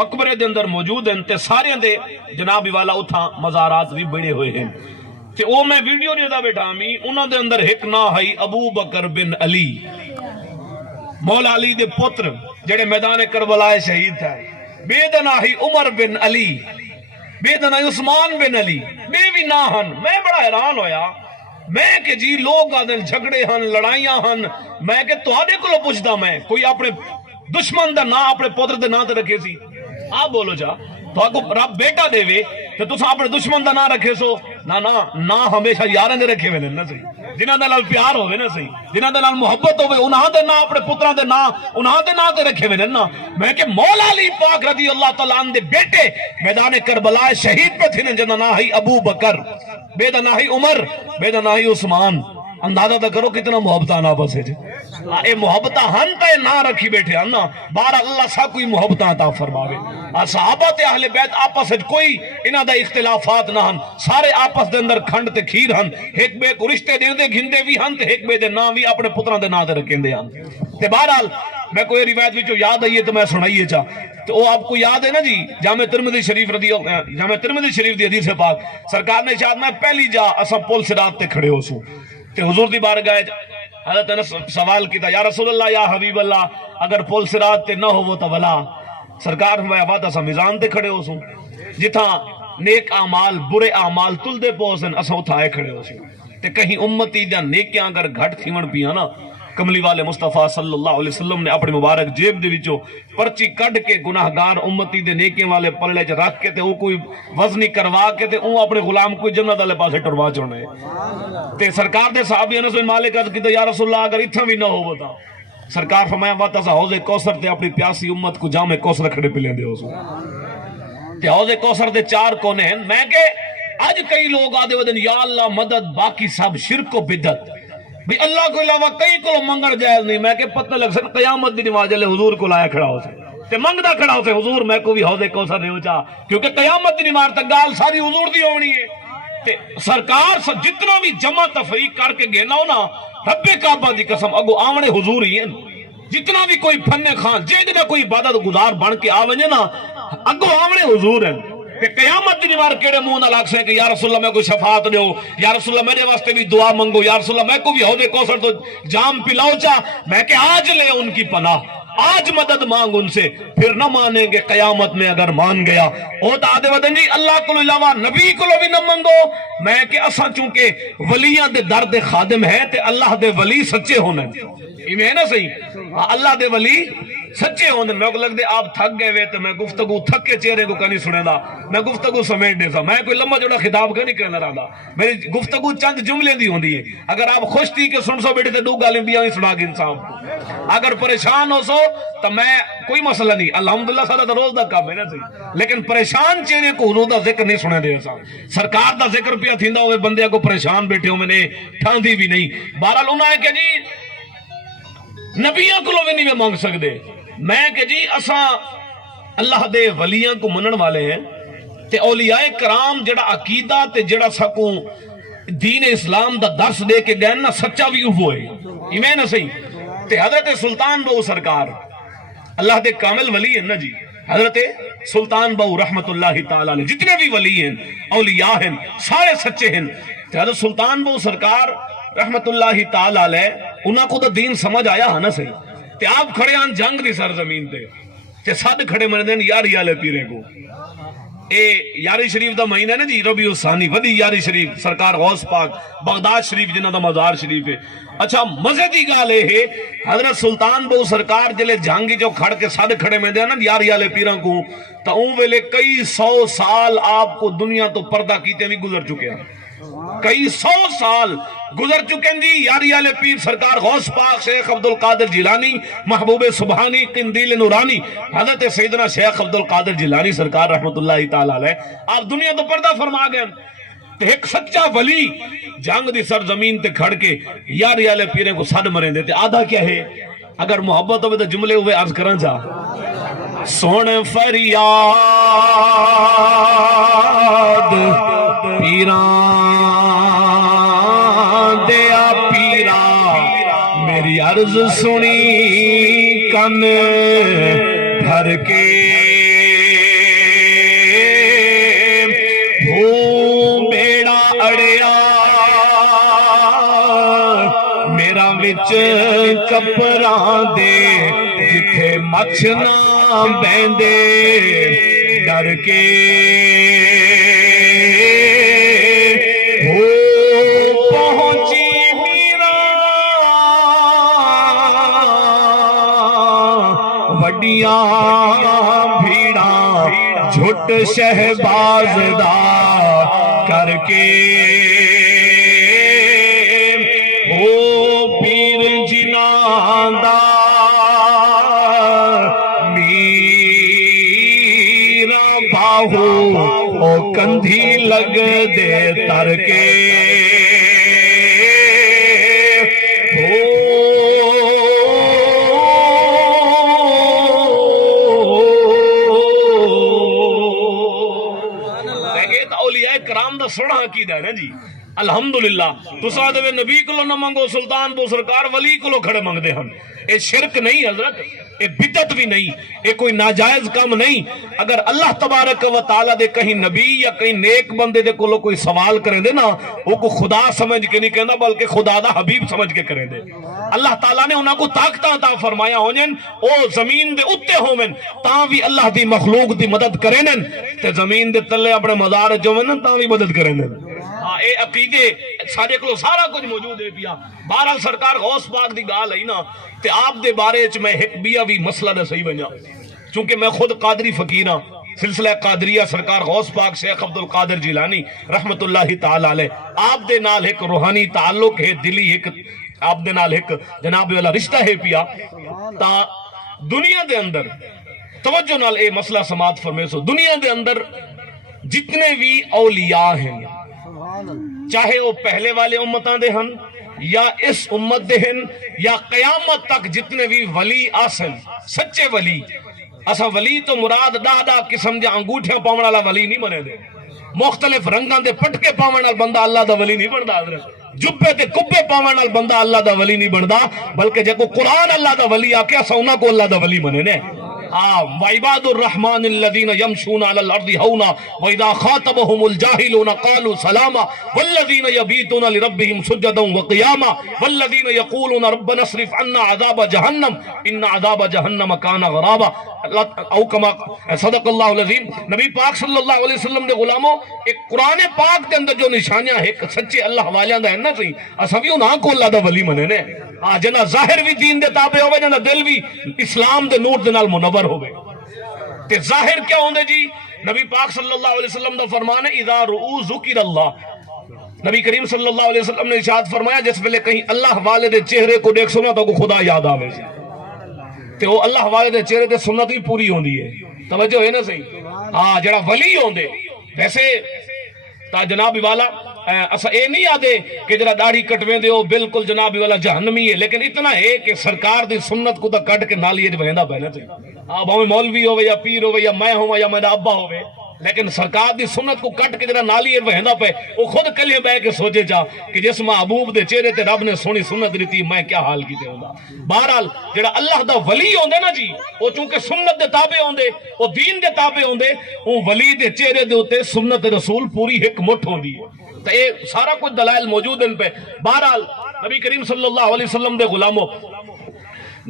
مقبرے دے اندر موجود ہیں تے سارے دے جناب والا اتھا مزارات بھی بڑے ہوئے ہیں تے او میں ویڈیو نہیں دا بیٹھا ہمیں انہاں دے اندر ایک نا ہے ابو بکر بن علی مولا علی دے پتر جڑے میدان کربلا شہید تھا بے دنا ہی عمر بن علی بے دنا عثمان بن علی بے بھی نہ ہن میں بڑا حیران ہویا میں کہ جی لوگ آدھن جھگڑے ہن لڑائیاں ہن میں کہ تو آدھے کو لو پوچھتا میں کوئی اپنے دشمن دا نا اپنے پتر دے نا تے رکھے سی آپ بولو جا تو آپ کو رب بیٹا دے وے تو تسا اپنے دشمن دا نا رکھے سو نا ہمیشہ یاریں دے رکھے ہوئے نا صحیح جنہاں دے نال پیار ہوئے نا صحیح جنہاں دے نال محبت ہوئے انہاں دے نا اپنے پتران دے نا انہاں دے نا تے رکھے ہوئے نا میں کہ مولا علی پاک رضی اللہ تعالیٰ عنہ دے بیٹے میدان کربلا شہید پہ تھے جنہاں نا ہی ابو بکر بے دا نا ہی عمر بے دا نا ہی عثمان اندازہ تو کرو کتنا محبتہ نا بس ہے اے محبتہ ہن تے نہ رکھی بیٹھے ہن نا بارہ اللہ سا کوئی محبتہ عطا فرماوے صحابہ تے اہل بیت آپس کوئی انہاں دا اختلافات نہ ہن سارے آپس دے اندر کھنڈ تے کھیر ہن ایک بے کو رشتے دے گھندے بھی ہن تے ایک بے دے نا بھی اپنے پتراں دے نا تے رکھیندے ہن تے بہرحال میں کوئی روایت وچوں یاد آئیے تو میں سنائیے چاہ تو وہ آپ کو یاد ہے نا جی جامع ترمذی شریف دی حدیث پاک سرکار نے ارشاد میں پہلی جا اساں پل صراط تے کھڑے ہو سو تے حضور دی بارگاہ حضرت انس سوال کیتا یا رسول اللہ یا حبیب اللہ اگر پل صراط تے نہ ہو تو بلا سرکار میں آباد اساں میزان تے کھڑے ہو سو جتھا نیک اعمال برے اعمال تل دے پوسن اساں اتھائے کھڑے ہو سو تے کہیں امتی دا نیکیاں اگر گھٹ تھیون پیاں نا کملی والے مصطفیٰ صلی اللہ علیہ وسلم نے اپنی مبارک جیب دے وچوں پرچی کڈ کے گناہگار امتی دے نیکیاں والے پلڑے چ رکھ کے تے او کوئی وزنی کروا کے تے او اپنے غلام کوئی جنت والے پاسے ٹروا چھوڑنے تے سرکار دے صحابی انس بن مالک عرض کیتا یا رسول اللہ اگر اتھا بھی نہ ہو بتا سرکار فرمایا وا تسا حوض کوثر تے اپنی پیاسی امت کو جام کوثر کھڑے پہ لیندے ہو سو تے حوض کوثر دے 4 کونے ہیں میں کہ اج کئی لوگ آدے ودن یا اللہ مدد باقی سب شرک و بدعت بھی اللہ کو علاوہ کئی کو منگڑ جائز نہیں میں کہ پتہ لگ سکتا قیامت دی نماز لے حضور کو لایا کھڑا ہو سے تے منگدا کھڑا ہو سے حضور میں کو بھی حوض کوثر نہیں ہوچا کیونکہ قیامت دی نماز تک گال ساری حضور دی ہونی ہے تے سرکار سے جتنا بھی جمع تفریق کر کے گینا ہو نا رب کعبہ دی قسم اگو آونے حضور ہی ہیں جتنا بھی کوئی فن خان جے دے کوئی عبادت گزار بن کے آونے نا اگو آونے حضور ہیں کہ قیامت دی نمار کیڑے منہ نہ لگ سے کہ یا رسول اللہ میں کوئی شفاعت دیو یا رسول اللہ میرے واسطے بھی دعا منگو یا رسول اللہ میں کو بھی حوض کوثر تو جام پلاؤ چاہ میں کہ آج لے ان کی پناہ آج مدد مانگ ان سے پھر نہ مانیں گے قیامت میں اگر مان گیا او تا آدھے ودن جی اللہ کو علاوہ نبی کو بھی نہ منگو میں کہ اساں چونکہ ولیاں دے درد خادم ہے تے اللہ دے ولی سچے ہونے ایمیں نا صحیح اللہ دے ولی سچے ہوندے میں کو لگ دے آپ تھک گئے وے تو میں گفتگو تھک کے چہرے کو کہیں سنے دا میں گفتگو سمیٹ دے سا میں کوئی لمبا جوڑا خطاب کا نہیں کرنا رہا دا میری گفتگو چند جملے دی ہوندی ہے اگر آپ خوش تھی کہ سن سو بیٹے تے 2 گالیں بیاں ہی سنا گے انسان کو اگر پریشان ہو سو تو میں کوئی مسئلہ نہیں الحمدللہ سارا تو روز دا کام ہے نا صحیح لیکن پریشان چہرے کو حضور دا ذکر نہیں سنے دے سا سرکار دا ذکر پیا تھیندا ہوئے بندے کو پریشان بیٹھے ہو میں نے ٹھاندی بھی نہیں بہرحال انہاں ہے کہ جی نبیوں کو بھی نہیں میں مانگ سکتے میں کہ جی اساں اللہ دے ولیاں کو منن والے ہیں تے اولیاء کرام جڑا عقیدہ تے جڑا سکوں دین اسلام دا درس دے کے گئے نا سچا بھی وہ ہے ایمیں نا صحیح تے حضرت سلطان بہو سرکار اللہ دے کامل ولی ہیں نا جی حضرت سلطان بہو رحمت اللہ تعالیٰ علیہ جتنے بھی ولی ہیں اولیاء ہیں سارے سچے ہیں تے حضرت سلطان بہو سرکار رحمت اللہ تعالیٰ علیہ انہاں کو تو دین سمجھ آیا ہے نا صحیح تے آپ کھڑے آن جنگ دی سرزمین تے ساتھ کھڑے مردین یاری آلے پیرے کو اے یاری شریف دا مہینہ ہے نا جی ربیع الثانی ودی یاری شریف سرکار غوث پاک بغداد شریف جنہ دا مزار شریف ہے اچھا مزے دی گالے ہے حضرت سلطان بہو سرکار جلے جھانگی جو کھڑ کے ساتھ کھڑے مردین نا یاری آلے پیران کو تا اون ویلے کئی 100 سال آپ کو دنیا تو پردہ کیتے بھی گزر چکے ہیں کئی سو سال گزر چکے ہیں جی. یاری والے پیر سرکار غوث پاک شیخ عبد القادر جیلانی محبوب سبحانی قندیل نورانی حضرت سیدنا شیخ عبد القادر جیلانی سرکار رحمت اللہ تعالی علیہ آپ دنیا تو پردہ فرما گئے. تے ایک سچا ولی جنگ دی سرزمین تے کھڑ کے یاری والے پیرے کو سڈ مریں دے تے آدھا کیا ہے. اگر محبت ہوئے تو جملے ہوئے عرض کرنا چاہ سن فریاد پیران دیا پیرا میری عرض سنی کن بھر کے بھو بیڑا اڑیا میرا وچ کپڑاں دے جتھے مچھ نہ بیندے ڈر کے بھیڑاں جھٹ شہباز دا کر کے او پیر جناں دا میرا باہو او کندھی لگ دے تر کے سونا عقیدہ ہے نا جی. الحمدللہ تسا دے نبی کلو نہ منگو سلطان بو سرکار ولی کلو کھڑے منگ دے ہم. اے شرک نہیں حضرت, اے بدعت بھی نہیں, اے کوئی ناجائز کام نہیں. اگر اللہ تبارک و تعالیٰ دے کہیں نبی یا کہیں نیک بندے دے کلو کوئی سوال کریں دے نا وہ کو خدا سمجھ کے نہیں کہنا بلکہ خدا دا حبیب سمجھ کے کریں دے. اللہ تعالیٰ نے انہاں کو طاقتاں عطا فرمایا ہونن او زمین دے اتے ہومن تاں بھی اللہ دی مخلوق دی مدد کرینن تے زمین دے تلے اپنے مزار جومن تاں بھی مدد کرینن. اے عقیدے سارے کو سارا کچھ موجود ہے پیا. بہرحال سرکار غوث پاک دی گال ہے نا تے آپ دے بارے چ میں ایک بیا بھی مسئلہ دا صحیح بنیا چونکہ میں خود قادری فقیر ہاں. سلسلہ قادریہ سرکار غوث پاک شیخ عبد القادر جیلانی رحمت اللہ تعالی علیہ آپ دے نال ایک روحانی تعلق ہے, دلی ایک آپ دے نال ایک جناب والا رشتہ ہے پیا. تا دنیا دے اندر توجہ نال اے مسئلہ سماعت فرمے سو. دنیا دے اندر جتنے بھی اولیاء ہیں چاہے وہ پہلے والے امتاں دے ہن یا اس امت دے ہن یا قیامت تک جتنے بھی ولی آسن سچے ولی, اسا ولی تو مراد دا قسم دے انگوٹھیاں پاون والا ولی نہیں بنے دے. مختلف رنگاں دے پٹکے پاون والا بندہ اللہ دا ولی نہیں بندا حضرت. جبے تے کبے پاون والا بندہ اللہ دا ولی نہیں بندا بلکہ جے کو قرآن اللہ دا ولی آکے اسا انہاں کو اللہ دا ولی بنے نے. وعباد الرحمن الذين يمشون على الارض هونا واذا خاطبهم الجاهلون قالوا سلاما والذين يبيتون لربهم سجدا وقياما والذين يقولون ربنا اصرف عنا عذاب جهنم ان عذاب جهنم كان غراما او كما صدق اللہ العظیم. نبی پاک صلی اللہ علیہ وسلم دے غلاموں ایک قرآن پاک دے اندر جو نشانیاں ہے سچے اللہ والیاں دا ہے نا سی اسا بھی انہاں کو اللہ دا ولی منے نے. جنا ظاہر بھی دین دے تابع ہوئے جنا دل بھی اسلام دے نور دے نال منور ہوئے. تے ظاہر کیا ہوندے جی نبی پاک صلی اللہ علیہ وسلم دا فرمان ہے اذا رؤوا ذکر اللہ. نبی کریم صلی اللہ علیہ وسلم نے ارشاد فرمایا جس ویلے کہیں اللہ والے دے چہرے کو دیکھ سنا تو کو خدا یاد آوے تے وہ اللہ والے دے چہرے تے سنت ہی پوری ہوندی ہے. توجہ ہے نا صحیح. جڑا ولی ہوندے ویسے تا جناب والا اسا اے نہیں آدھے کہ جڑا داڑھی کٹویں دے وہ بالکل جناب والا جہنمی ہے, لیکن اتنا ہے کہ سرکار دی سنت کو تا کٹ کے نالیے بہندا پہنا چاہیے. بھاویں مولوی ہوے یا پیر ہوے یا میں ہوں یا میرا ابا ہوے لیکن سرکار دی سنت کو کٹ کے جڑا نالیے بہندا پے وہ خود کلے بیٹھ کے سوچے جا کہ جس محبوب دے چہرے تے رب نے سونی سنت دتی میں کیا حال کیتے ہوندا. بہرحال جڑا اللہ دا ولی ہوندے نا جی وہ چونکہ سنت دے تابع ہوندے وہ دین دے تابع ہوندے وہ ولی دے چہرے دے اوتے سنت رسول پوری ایک مٹھ ہوندی ہے. تو یہ سارا کچھ دلائل موجود ہیں پہ. بہرحال نبی کریم صلی اللہ علیہ وسلم دے غلاموں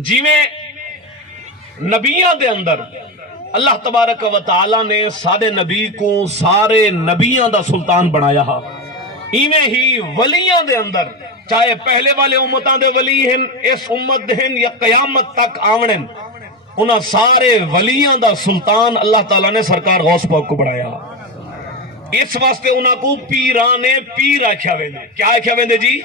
جی میں نبیاں دے اندر اللہ تبارک و تعالی نے سارے نبی کو سارے نبیاں دا سلطان بنایا ہا. ایویں ہی ولیاں دے اندر چاہے پہلے والے امتاں دے ولی ہیں اس امت دے ہیں یا قیامت تک آونن انہاں سارے ولیاں دا سلطان اللہ تعالی نے سرکار غوث پاک کو بنایا. اس واسطے انہاں کو پیرانے پیر آکھیا ویندے. کیا آکھیا ویندے جی؟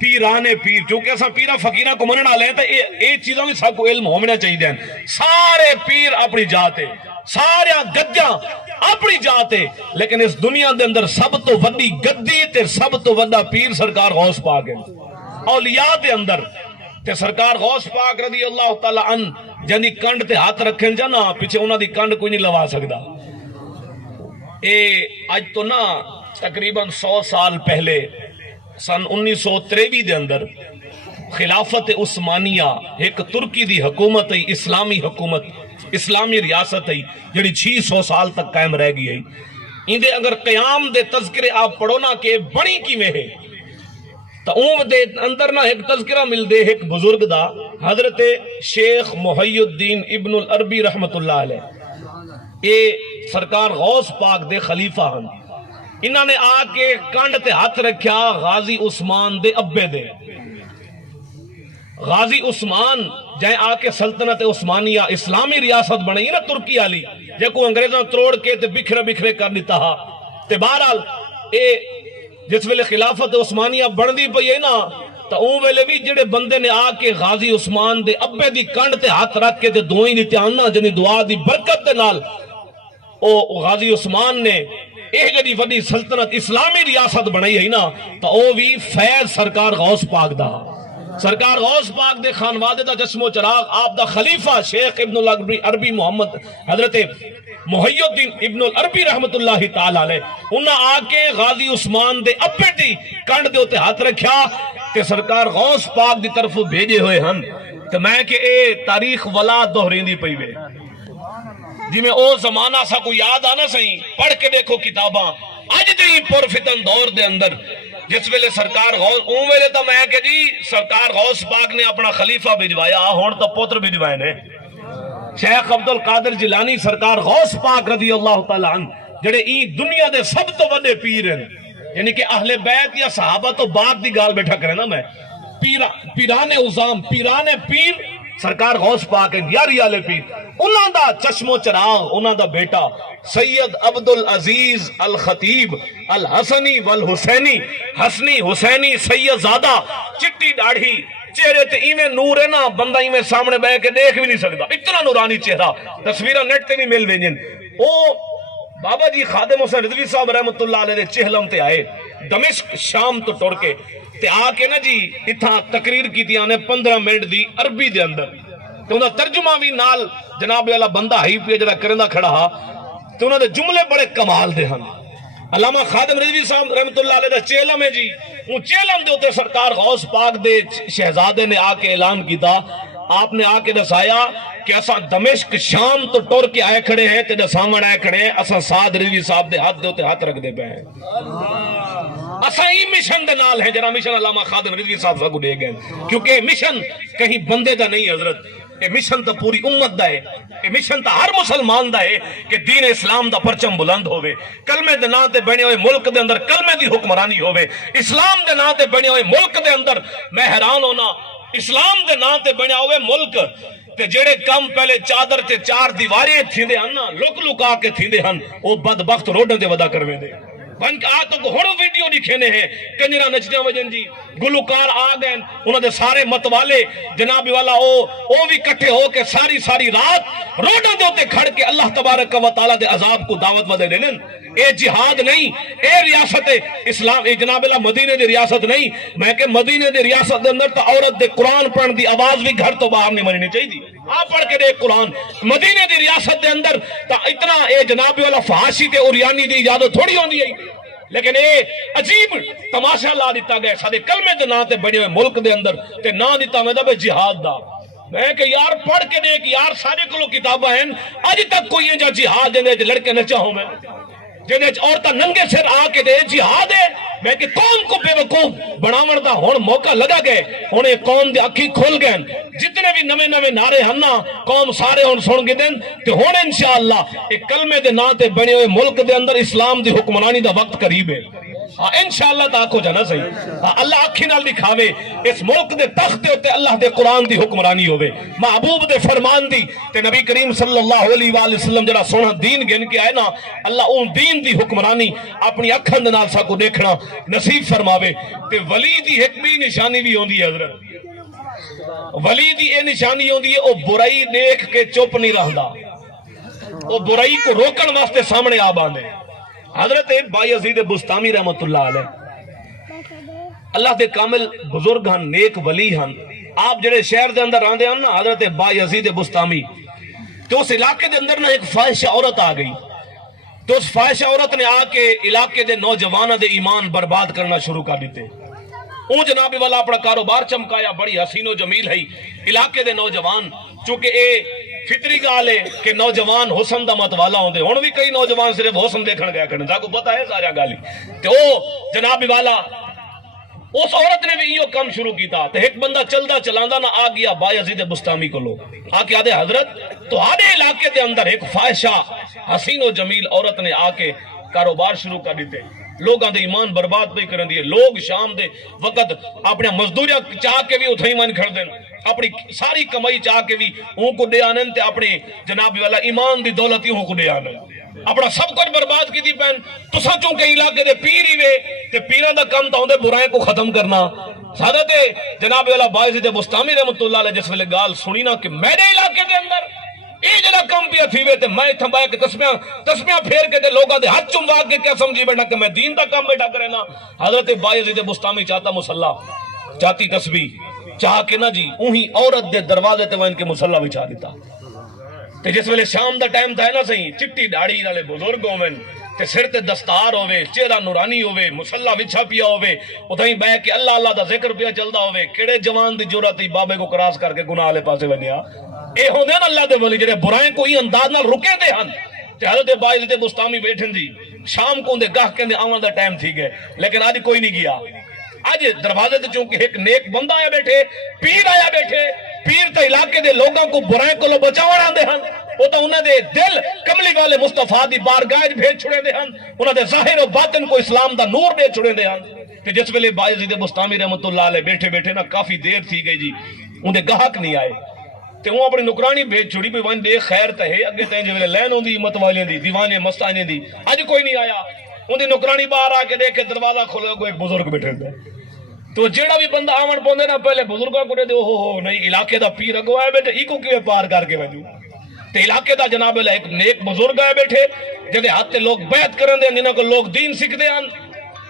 پیرانے پیر. کیونکہ اساں پیرا فقیراں کو منن والے ہیں تے اے چیزاں بھی سب کو علم ہونا چاہیے. سارے پیر اپنی جات ہے، سارے گدیاں اپنی جات ہے، لیکن اس دنیا دے اندر سب تو وڈی گدی تے سب تو وڈا پیر سرکار غوث پاک ہے. اولیاء دے اندر تے سرکار غوث پاک رضی اللہ تعالی عنہ جنی کنڈ تے ہاتھ رکھن جا نا، پیچھے انہاں دی کنڈ کوئی نہیں لوا سکدا. اے اج تو نا تقریباً 100 سال پہلے سن 1923 دے اندر خلافت عثمانیہ ایک ترکی دی حکومت ہے، اسلامی حکومت، اسلامی ریاست ہے جڑی 600 سال تک قائم رہ گئی ہے. اندے اگر قیام دے تذکرے آپ پڑھو نا کہ بڑی کیویں ہے تو اون دے اندر نا ایک تذکرہ مل دے ایک بزرگ دا، حضرت شیخ محی الدین ابن العربی رحمت اللہ علیہ. اے سرکار غوث پاک دے خلیفہ ہن. انہاں نے آ کے کنڈ تے ہاتھ رکھیا غازی عثمان دے ابے دے. غازی عثمان جائیں آ کے سلطنت عثمانیہ اسلامی ریاست بنائی نا ترکی والی، جے کو انگریزاں تروڑ کے تے بکھرے بکھرے کر دیتا ہا. تے بہرحال اے جس ویلے خلافت عثمانیہ بندی پئی ہے نا تو اون ویلے بھی جڑے بندے نے آ کے غازی عثمان دے ابے دی کنڈ تے ہاتھ رکھ کے تے دعائیں دتیاں نا، جنی دعا دی برکت دے نال او غازی عثمان نے اے جڑی وڈی سلطنت اسلامی ریاست بنائی ہے نا تو او بھی فیض سرکار غوث پاک دا. سرکار غوث پاک دے خانوادے دا جسم و چراغ آپ دا خلیفہ شیخ ابن العربی محمد حضرت محی الدین ابن العربی رحمت اللہ تعالی علیہ انہاں آ کے غازی عثمان دے اپے دی کنڈ دے اوتے ہاتھ رکھیا تے سرکار غوث پاک دی طرف بھیجے ہوئے ہن. تے میں کہ اے تاریخ ولا دہریندی پئی وے جی میں او زمانہ سا کو یاد آنا سہی. پڑھ کے دیکھو کتاباں اج دی پرفتن دور دے اندر جس ویلے سرکار غوث اون ویلے تو میں کہ جی سرکار غوث پاک نے اپنا خلیفہ بھجوایا، ہن تو پوتر بھجوائے نے شیخ عبد القادر جیلانی سرکار غوث پاک رضی اللہ تعالی عنہ جڑے ای دنیا دے سب تو بڑے پیر ہیں. یعنی کہ اہل بیت یا صحابہ تو بعد دی گال بیٹھا کرے نا، میں پیران عظام پیران پیر سرکار غوث پاک ہیں، یاری والے پیر. انہاں دا چشم و چراغ انہاں دا بیٹا سید عبد العزیز الخطیب الحسنی والحسینی، حسنی حسینی سید زادہ، چٹی داڑھی، چہرے تے ایویں نور ہے نا بندہ ایویں سامنے بیٹھ کے دیکھ بھی نہیں سکتا، اتنا نورانی چہرہ. تصویراں نیٹ تے نہیں مل وینجن. او بابا جی خادم حسین رضوی صاحب رحمت اللہ علیہ دے چہلم تے آئے دمشق شام تو ٹر کے تے آ کے نا جی اتھاں تقریر کیتیاں نے 15 منٹ دی عربی دے اندر تے انہاں ترجمہ بھی نال جناب والا بندہ ہی پیا جڑا کرندا کھڑا ہا تے انہاں دے جملے بڑے کمال دے ہن. علامہ خادم رضوی صاحب رحمت اللہ علیہ دا چہلم ہے جی، اون چہلم دے اوتے سرکار غوث پاک دے شہزادے نے آ کے اعلان کیتا. آپ نے آ کے دسایا کہ اساں دمشق شام تو ٹر کے آئے کھڑے ہیں تے دساون آئے کھڑے ہیں، اساں سعد رضوی صاحب دے ہاتھ دے اوتے ہاتھ رکھ دے پے ہیں. اساں ہی مشن دے نال ہے جڑا مشن علامہ خادم رضوی صاحب ساگو دے گئے، کیونکہ مشن کہیں بندے دا نہیں حضرت، اے مشن تو پوری امت دا ہے، اے مشن تو ہر مسلمان دا ہے کہ دین اسلام دا پرچم بلند ہوئے، کلمے دے نام تے بنے ہوئے ملک دے اندر کلمے دی حکمرانی ہوئے، اسلام دے نام تے بنے ہوئے ملک دے اندر میں حیران ہونا اسلام دے نام تے بنے ہوئے ملک تے جڑے کم پہلے چادر تے 4 دیواریں تھیندے ہن نا لک لکا کے تھیندے ہن او بدبخت روڈاں تے ودا کرویں دے. بن کے آ تو ہن ویڈیو دکھینے ہیں کنجرا نچدے وجن جی گلوکار آ گئے انہاں دے سارے متوالے جناب والا او بھی کٹھے ہو کے ساری رات روڈاں دے اوتے کھڑ کے اللہ تبارک و تعالی دے عذاب کو دعوت ودے دینن. اے جہاد نہیں، اے ریاست اسلام، اے جناب اللہ مدینے دی ریاست نہیں. میں کہ مدینے دی ریاست دے اندر تو عورت دے قرآن پڑھن دی آواز بھی گھر تو باہر نہیں مننی چاہیے. آپ پڑھ کے دیکھ قرآن مدینے دی ریاست دے اندر تا اتنا اے جناب والا فحاشی تے اوریانی دی اجازت تھوڑی ہوندی ہے، لیکن اے عجیب تماشا لا دیتا گیا سارے کلمے دے نام تے بنے ہوئے ملک دے اندر تے نام دیتا میں دا جہاد دا. میں کہ یار پڑھ کے دیکھ یار سارے کلو کتاباں ہیں اج تک کوئی جا جہاد دے لڑکے نہ چاہوں میں جنہیں عورتاں ننگے سر آ کے دے جہاد ہے. میں کہ قوم کو بے وقوف بناون دا ہن موقع لگا گئے، ہن قوم دے اکھی کھل گئے، جتنے بھی نویں نعرے ہن نا قوم سارے ہن سن کے دین تے ہن انشاءاللہ ایک کلمے دے نام تے بنے ہوئے ملک دے اندر اسلام دی حکمرانی دا وقت قریب ہے. ہاں انشاءاللہ تا آکھو جانا صحیح ہاں اللہ اکھی نال دکھاوے اس ملک دے تخت دے اوتے اللہ دے قرآن دی حکمرانی ہوے محبوب دے فرمان دی تے نبی کریم صلی اللہ علیہ وآلہ وسلم جڑا سونا دین گن کے آئے نا اللہ اون دین دی حکمرانی اپنی اکھن دے نال ساکو دیکھنا نصیب فرماوے تے ولی دی ایک بھی نشانی بھی ہوندی ہے حضرت ولی دی اے نشانی ہوندی ہے او برائی دیکھ کے چپ نہیں رہندا وہ برائی کو روکن واسطے سامنے آ باندھے حضرت بایزید بستامی رحمت اللہ علیہ اللہ دے کامل بزرگ ہن نیک ولی ہن آپ جڑے شہر دے اندر آندے ہن نا حضرت بایزید بستامی تو اس علاقے دے اندر نا ایک فاحشہ عورت آ گئی تو اس فاحشہ عورت نے آ کے علاقے دے نوجوانوں دے ایمان برباد کرنا شروع کر دیتے اون جناب والا اپنا کاروبار چمکایا بڑی حسین و جمیل ہے علاقے دے نوجوان چونکہ اے فطری گال ہے کہ نوجوان حسن دا مت والا ہوندے ہن بھی کئی نوجوان صرف حسن دیکھن گیا کرن تاکو پتہ ہے سارا گالی تے او جناب والا اس عورت نے بھی یہ کام شروع کیتا تے ایک بندہ چلدا چلاندا نہ آ گیا بایزید بستامی کولو آ کے آدھے حضرت تو آدھے علاقے دے اندر ایک فاحشہ حسین و جمیل عورت نے آ کے کاروبار شروع کر دیتے لوگاں دے ایمان برباد پہ کرن دیے لوگ شام دے وقت اپنے مزدوریاں چاہ کے بھی اتھائی من کھڑ دیں اپنی ساری کمائی چاہ کے بھی اون کو دے آنن تے اپنے جناب والا ایمان دی دولتی اون کو دے آنن اپنا سب کچھ برباد کی دی پہن تسا چونکہ علاقے دے پیر ہی وے تے پیران دا کم تا ہوندے برائیں کو ختم کرنا سادت جناب والا بایزید بستامی رحمت اللہ علیہ جس ویلے گال سنی نا کہ میرے علاقے دے اندر اے جڑا کم پیا تھی وے تے میں تھمبایا کہ تسمیاں پھیر کے تے لوگاں دے ہاتھ چموا کے کیا سمجھی بیٹھا کہ میں دین دا کام بیٹھا کرے نا حضرت بایزید بستامی چاہتا مصلی چاہتی تسبیح چاہ کے نا جی اوہی عورت دے دروازے تے وہ ان کے مصلی بچھا دیتا تے جس ویلے شام دا ٹائم تھا ہے نا صحیح چٹی داڑھی والے بزرگ ہوویں تے سر تے دستار ہوے چہرہ نورانی ہوے مصلی وچھا پیا ہوے اتھیں بہ کے اللہ اللہ دا ذکر پیا چلدا ہوے کیڑے جوان دی جرات بابے کو کراس کر کے گناہ والے پاسے ونیا اے ہوندے نا اللہ دے ولی جڑے برائیں کوئی انداز نال رکے دے ہن تے حضرت بایزید بستامی بیٹھن دی شام کو دے گاہ کے آون دا ٹائم تھی گئے لیکن آج کوئی نہیں گیا آج دروازے تے چونکہ ایک نیک بندہ آیا بیٹھے پیر آیا بیٹھے پیر تے علاقے دے لوگاں کو برائیں کو بچاون آندے ہن وہ تو انہاں دے دل کملی والے مصطفیٰ دی بارگاہ بھیج چھڑے دے ہن انہاں دے ظاہر و باطن کو اسلام دا نور دے چھڑے دے ہن تے جس ویلے بایزید بستامی رحمت اللہ علیہ بیٹھے بیٹھے نا کافی دیر تھی گئی جی ان دے گاہک نہیں آئے تے وہ اپنی نکرانی بھیج چھڑی بھی وان دے خیر تے ہے اگے تے جو لین ہوندی امت والیاں دی دیوانے مستانے دی اج کوئی نہیں آیا ان دی نکرانی باہر آ کے دیکھے دروازہ کھولے کوئی بزرگ بیٹھے تھے تو جیڑا بھی بندہ آمن پوندے نا پہلے بزرگاں کو دے دے اوہ نہیں علاقے دا پیر اگو آئے بیٹھے ایکو کیوے پار کر کے وجو تے علاقے دا جناب اللہ ایک نیک بزرگ آئے بیٹھے جدے ہاتھ تے لوگ بیعت کرن دے جنہاں کو لوگ دین سکھ دے ہن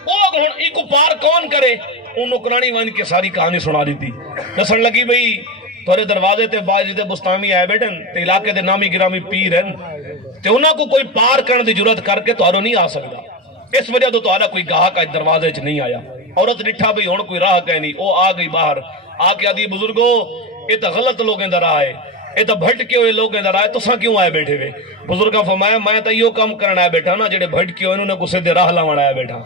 او ہن ایکو پار کون کرے اون نکرانی وان کے ساری کہانی سنا دیتی دسن لگی بھئی تھوڑے دروازے تے بایزید بستامی آئے بیٹھن تے علاقے دے نامی گرامی پیر ہیں تے انہاں کو کوئی پار کرن دی جرات کر کے تہاڈو نہیں آ سکدا اس وجہ تو تہاڈا کوئی گاہک اج دروازے چ نہیں آیا عورت ڈٹھا بھی ہن کوئی راہ کہ نہیں او آ گئی باہر آ کے آدھی بزرگو یہ تو غلط لوگ اندر آئے یہ تو بھٹکے ہوئے لوگ اندر آئے تساں کیوں آئے بیٹھے ہوئے بزرگاں فرمایا میں تو یہ کام کرنا ہے بیٹھا نا جڑے بھٹکے ہوئے انہوں نے کسے دے راہ لاونا ہے بیٹھا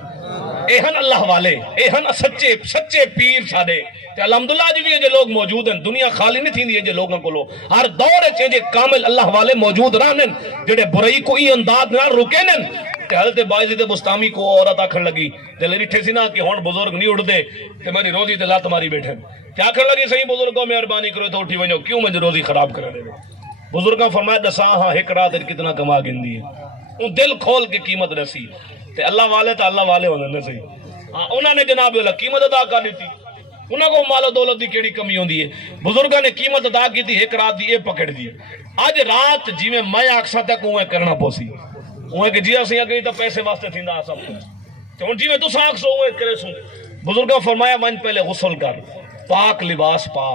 اے ہن اللہ والے اے ہن سچے پیر ساڈے تے الحمدللہ جی بھی جو لوگ موجود ہیں دنیا خالی نہیں تھی جو لوگوں کو ہر دور چ کامل اللہ والے موجود رہن جڑے برائی کو ای انداز نہ رکینن تے حضرت بایزید بستامی کو عورت آکھن لگی تے لٹھے سی نا کہ ہن بزرگ نہیں اٹھ دے تے میری روزی تے لات ماری بیٹھے کیا آکھن لگی صحیح بزرگوں مہربانی کرو تو اٹھی ونجو کیوں مجھے روزی خراب کر دے بزرگاں فرمایا دساں ہاں ایک رات کتنا کما گندی ہے ان دل کھول کے قیمت رسی تے اللہ والے تا اللہ والے ہوندے نے صحیح ہاں انہاں نے جناب اللہ قیمت ادا کر دیتی انہاں کو مال و دولت دی کیڑی کمی ہوندی ہے بزرگاں نے قیمت ادا کی تھی ایک رات دی اے پکڑ دی اج رات جویں میں آکھساں تک اوے کرنا پوسی اوے کہ جی اسیں اگے تے پیسے واسطے تھیندا سب کچھ تے ہن جویں تساں آکھسو اوے کرے سو بزرگاں فرمایا ون پہلے غسل کر پاک لباس پا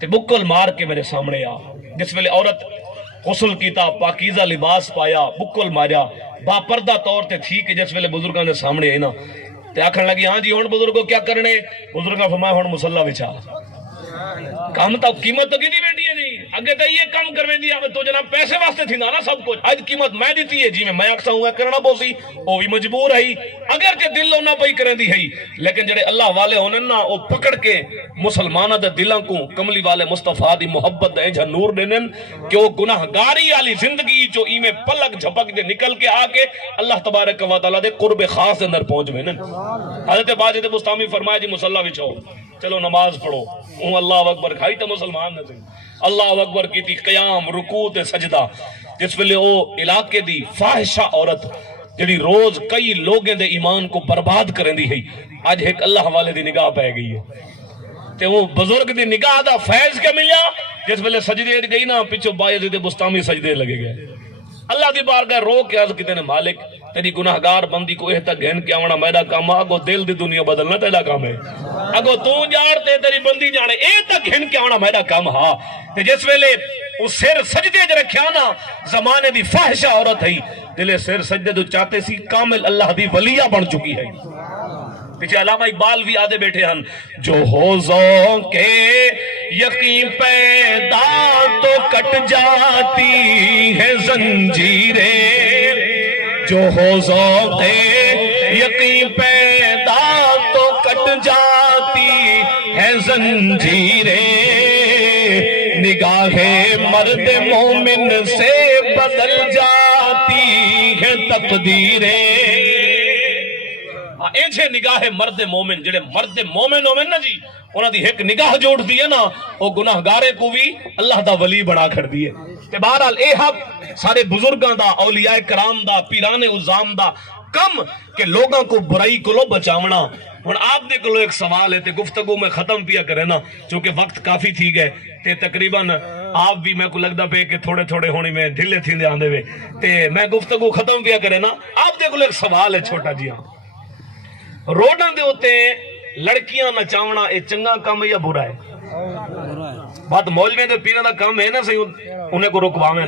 تے بکل مار کے میرے سامنے آ جس ویلے عورت غسل کیتا پاکیزہ لباس پایا بکل ماریا با پردہ طور تے تھی کہ جس ویلے بزرگاں دے سامنے آئی نا تے آکھن لگی ہاں جی ہن بزرگوں کیا کرنے بزرگاں فرمایا ہن مصلی وچھا کام تا قیمت تو کیتی بیٹھی ہے جی اگے تو یہ کام کرویں دی آوے تو جناب پیسے واسطے تھی نا سب کچھ اج قیمت میں دیتی ہے جی میں اکسا ہوا کرنا پوسی وہ بھی مجبور ہے اگر کہ دل نہ پئی کریں دی ہے لیکن جڑے اللہ والے ہونن نا وہ پکڑ کے مسلمانہ دے دلاں کو کملی والے مصطفیٰ دی محبت دے جھا نور دینن کہ وہ گناہگاری والی زندگی جو ای میں پلک جھپک دے نکل کے آ کے اللہ تبارک و تعالی دے قرب خاص دے اندر پہنچ وینن حضرت باجد بستامی فرمایا جی مصلی وچ آؤ چلو نماز پڑھو ہوں اللہ اکبر کھائی تو مسلمان نہ تھی اللہ اکبر کی تھی قیام رکوع تے سجدہ جس ویلے او علاقے دی فاحشہ عورت جڑی روز کئی لوگیں دے ایمان کو برباد کریں دی ہے آج ایک اللہ والے دی نگاہ پہ گئی ہے تے وہ بزرگ دی نگاہ دا فیض کیا ملیا جس ویلے سجدے گئی نا پیچھو باید بستامی سجدے لگے گئے اللہ دی بارگاہ رو کے عرض کیتے نے مالک تیری گناہگار بندی کو احتا گہن کیا ہونا میرا کام اگو دل دی دنیا بدلنا تیرا کام ہے اگو تو جارتے تیری بندی جانے احتا گہن کیا ہونا میرا کام ہاں تے جس ویلے اس سر سجدے جو رکھیا نا زمانے دی فاحشہ عورت ہے دلے سر سجدے تو چاہتے سی کامل اللہ دی ولیہ بن چکی ہے پیچھے علامہ اقبال بھی آدھے بیٹھے ہن جو حوضوں کے یقین پیدا تو کٹ جاتی ہے زنجیریں جو حوضوں کے یقین پیدا تو کٹ جاتی ہے زنجیریں نگاہ مرد مومن سے بدل جاتی ہے تقدیریں ایچے نگاہ مرد مومن جڑے مرد مومن ہومن نا جی انہاں دی ایک نگاہ جوڑ دی ہے نا وہ گناہگارے کو بھی اللہ دا ولی بنا کر دیئے تے بہرحال اے حق سارے بزرگاں دا اولیاء کرام دا پیران عظام دا کم کہ لوگاں کو برائی کو لو بچاونا اور آپ دے کو ایک سوال ہے تے گفتگو میں ختم پیا کرے نا چونکہ وقت کافی تھی گئے تے تقریباً آپ بھی میں کو لگدا پہ کہ تھوڑے تھوڑے ہونی میں ڈھلے تھیندے آندے وے تے میں گفتگو ختم پیا کرے نا آپ دے کو ایک سوال ہے چھوٹا جی ہاں روڈاں دے ہوتے ہیں لڑکیاں نچاونا اے چنگا کام یا برا ہے بات مولویوں دے پیروں دا کام ہے نا صحیح انہیں کو رکواویں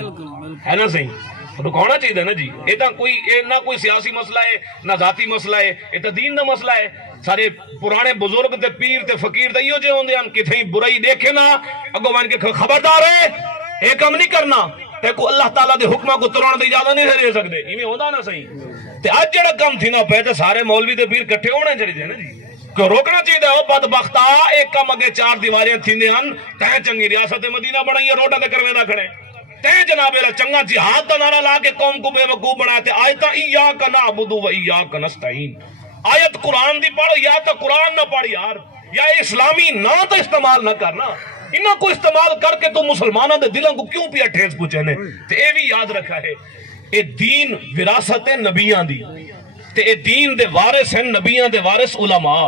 ہے نا صحیح رکاونا چاہیے نا جی یہ نہ کوئی سیاسی مسئلہ ہے نہ ذاتی مسئلہ ہے یہ تو دین دا مسئلہ ہے سارے پرانے بزرگ تے پیر تے فقیر تے یہ جو ہوندے ہیں کہ تھیں برائی دیکھے نا اگو مان کے خبردار ہے یہ کام نہیں کرنا تے کو اللہ تعالیٰ دے حکمہ کو تران دے اجازت نہیں رہ سکتے یہ ہوندا نا صحیح تے آج جڑا کام تھی نا پہ تے سارے مولوی تے پیر کٹھے ہونے چاہیے نا جی کہ روکنا چاہیے ہو بدبختہ ایک کام اگے 4 دیواریاں تھیندے ہن تے چنگی ریاست مدینہ بنائی ہے روڈا تے کروے نہ کھڑے تے جناب اللہ چنگا جہاد دا نعرہ لا کے قوم کو بے وقوف بنایا تے آیت ایاک نعبد و ایاک نستعین آیت قرآن دی پڑھو یا تو قرآن نہ پڑھ یار یا اسلامی نہ تو استعمال نہ کرنا انہاں کو استعمال کر کے تو مسلمانوں دے دلوں کو کیوں پیا ٹھیس پوچھے نے تے اے بھی یاد رکھا ہے اے دین وراثت ہے نبیاں دی تے اے دین دے وارث ہیں نبیاں دے وارث علماء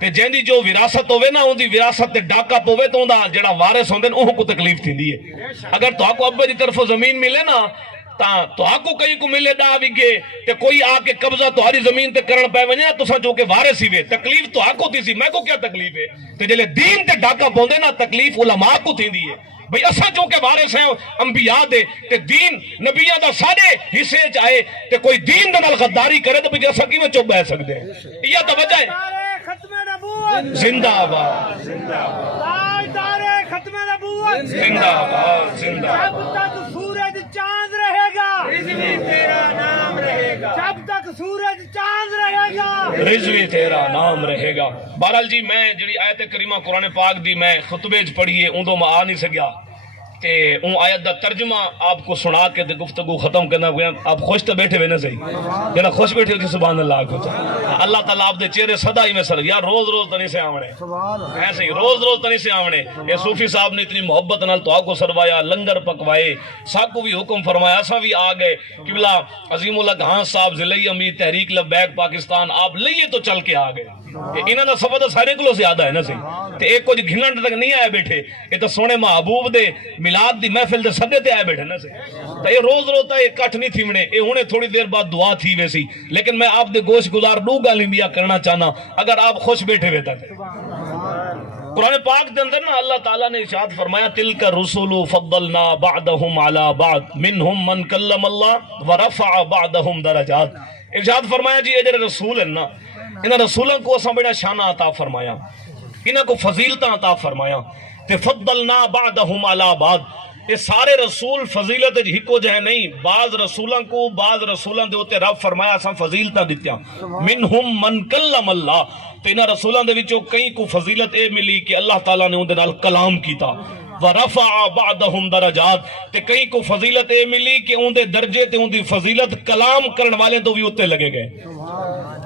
تے جیندی جو وراثت ہوئے نا ان دی وراثت تے ڈاکا پوے تو اندا جڑا وارث ہوندے انہوں کو تکلیف تھیندی ہے اگر تو آپ کو ابے دی طرف زمین ملے نا تو آپ کو کئی کو ملے دا وگے تے کوئی آ کے قبضہ تہاری زمین تے کرن پے ونجا تساں جو کہ وارث ہی وے تکلیف تو آپ کو تھی سی میں کو کیا تکلیف ہے تے جلے دین تے ڈاکا پوندے نا تکلیف علماء کو تھیندی ہے بھئی اساں جو کہ وارث ہیں انبیاء دے تے دین نبیاں دا سارے حصے چ آئے تے کوئی دین دے نال غداری کرے تو بھئی اساں کیویں چپ بہ سکدے ہیں یہ تو وجہ ہے زندہ آباد زندہ آباد ختم نبوت زندہ آباد زندہ آباد جب تک سورج چاند رہے گا رضوی تیرا نام رہے گا جب تک سورج چاند رہے گا رضوی تیرا نام رہے گا بہرحال جی میں جڑی آیت کریمہ قرآن پاک دی میں خطبے چ پڑھی ہے اون میں آ نہیں سکیا تے اون آیت دا ترجمہ آپ کو سنا کے گفتگو ختم کرنا ہوئے آپ خوش تو بیٹھے ہوئے نا صحیح جنا خوش بیٹھے ہوئے سبحان اللہ کو اللہ تعالیٰ آپ دے چہرے صدا ہی میں سر یار روز روز تنی سے آمنے ایسے ہی روز روز تنی سے آمنے یہ صوفی صاحب نے اتنی محبت نال تو آپ کو سروایا لنگر پکوائے ساکو بھی حکم فرمایا سا بھی آگئے قبلہ عظیم اللہ گھانس صاحب ضلعی امیر تحریک لبیک پاکستان آپ لئیے تو چل کے آگئے انہاں دا سفر تو سارے کلو زیادہ ہے نا صحیح تے ایک کچھ گھنٹ تک نہیں آئے بیٹھے یہ تو سونے محبوب دے میلاد دی محفل دے صدے تے آئے بیٹھے نا صحیح تو یہ روز روتا ہے کٹ نہیں تھی منے یہ ہونے تھوڑی دیر بعد دعا تھی ویسی لیکن میں آپ دے گوش گزار دو گالی بیا کرنا چاہنا اگر آپ خوش بیٹھے ہوئے تھے قرآن پاک دے اندر نا اللہ تعالیٰ نے ارشاد فرمایا تلک الرسل فضلنا بعضهم على بعض منهم من کلم اللہ ورفع بعضهم درجات ارشاد فرمایا جی یہ جڑے رسول ہیں نا انہاں رسولوں کو اساں بڑا شان عطا فرمایا انہاں کو فضیلتاں عطا فرمایا تے فضلنا بعضهم على بعض یہ سارے رسول فضیلت ہکو جہ نہیں، بعض رسولوں کو بعض رسولوں دے اوتے رب فرمایا اساں فضیلتاں دتیاں، منہم من کلم اللہ، تے انہاں رسولاں دے وچوں کئی کو فضیلت اے ملی کہ اللہ تعالیٰ نے ان دے نال کلام کیتا، ورفع بعضهم درجات، تے کئی کو فضیلت اے ملی کہ ان دے درجے تے ان دی فضیلت کلام کرن والے تو بھی اوتے لگے گئے،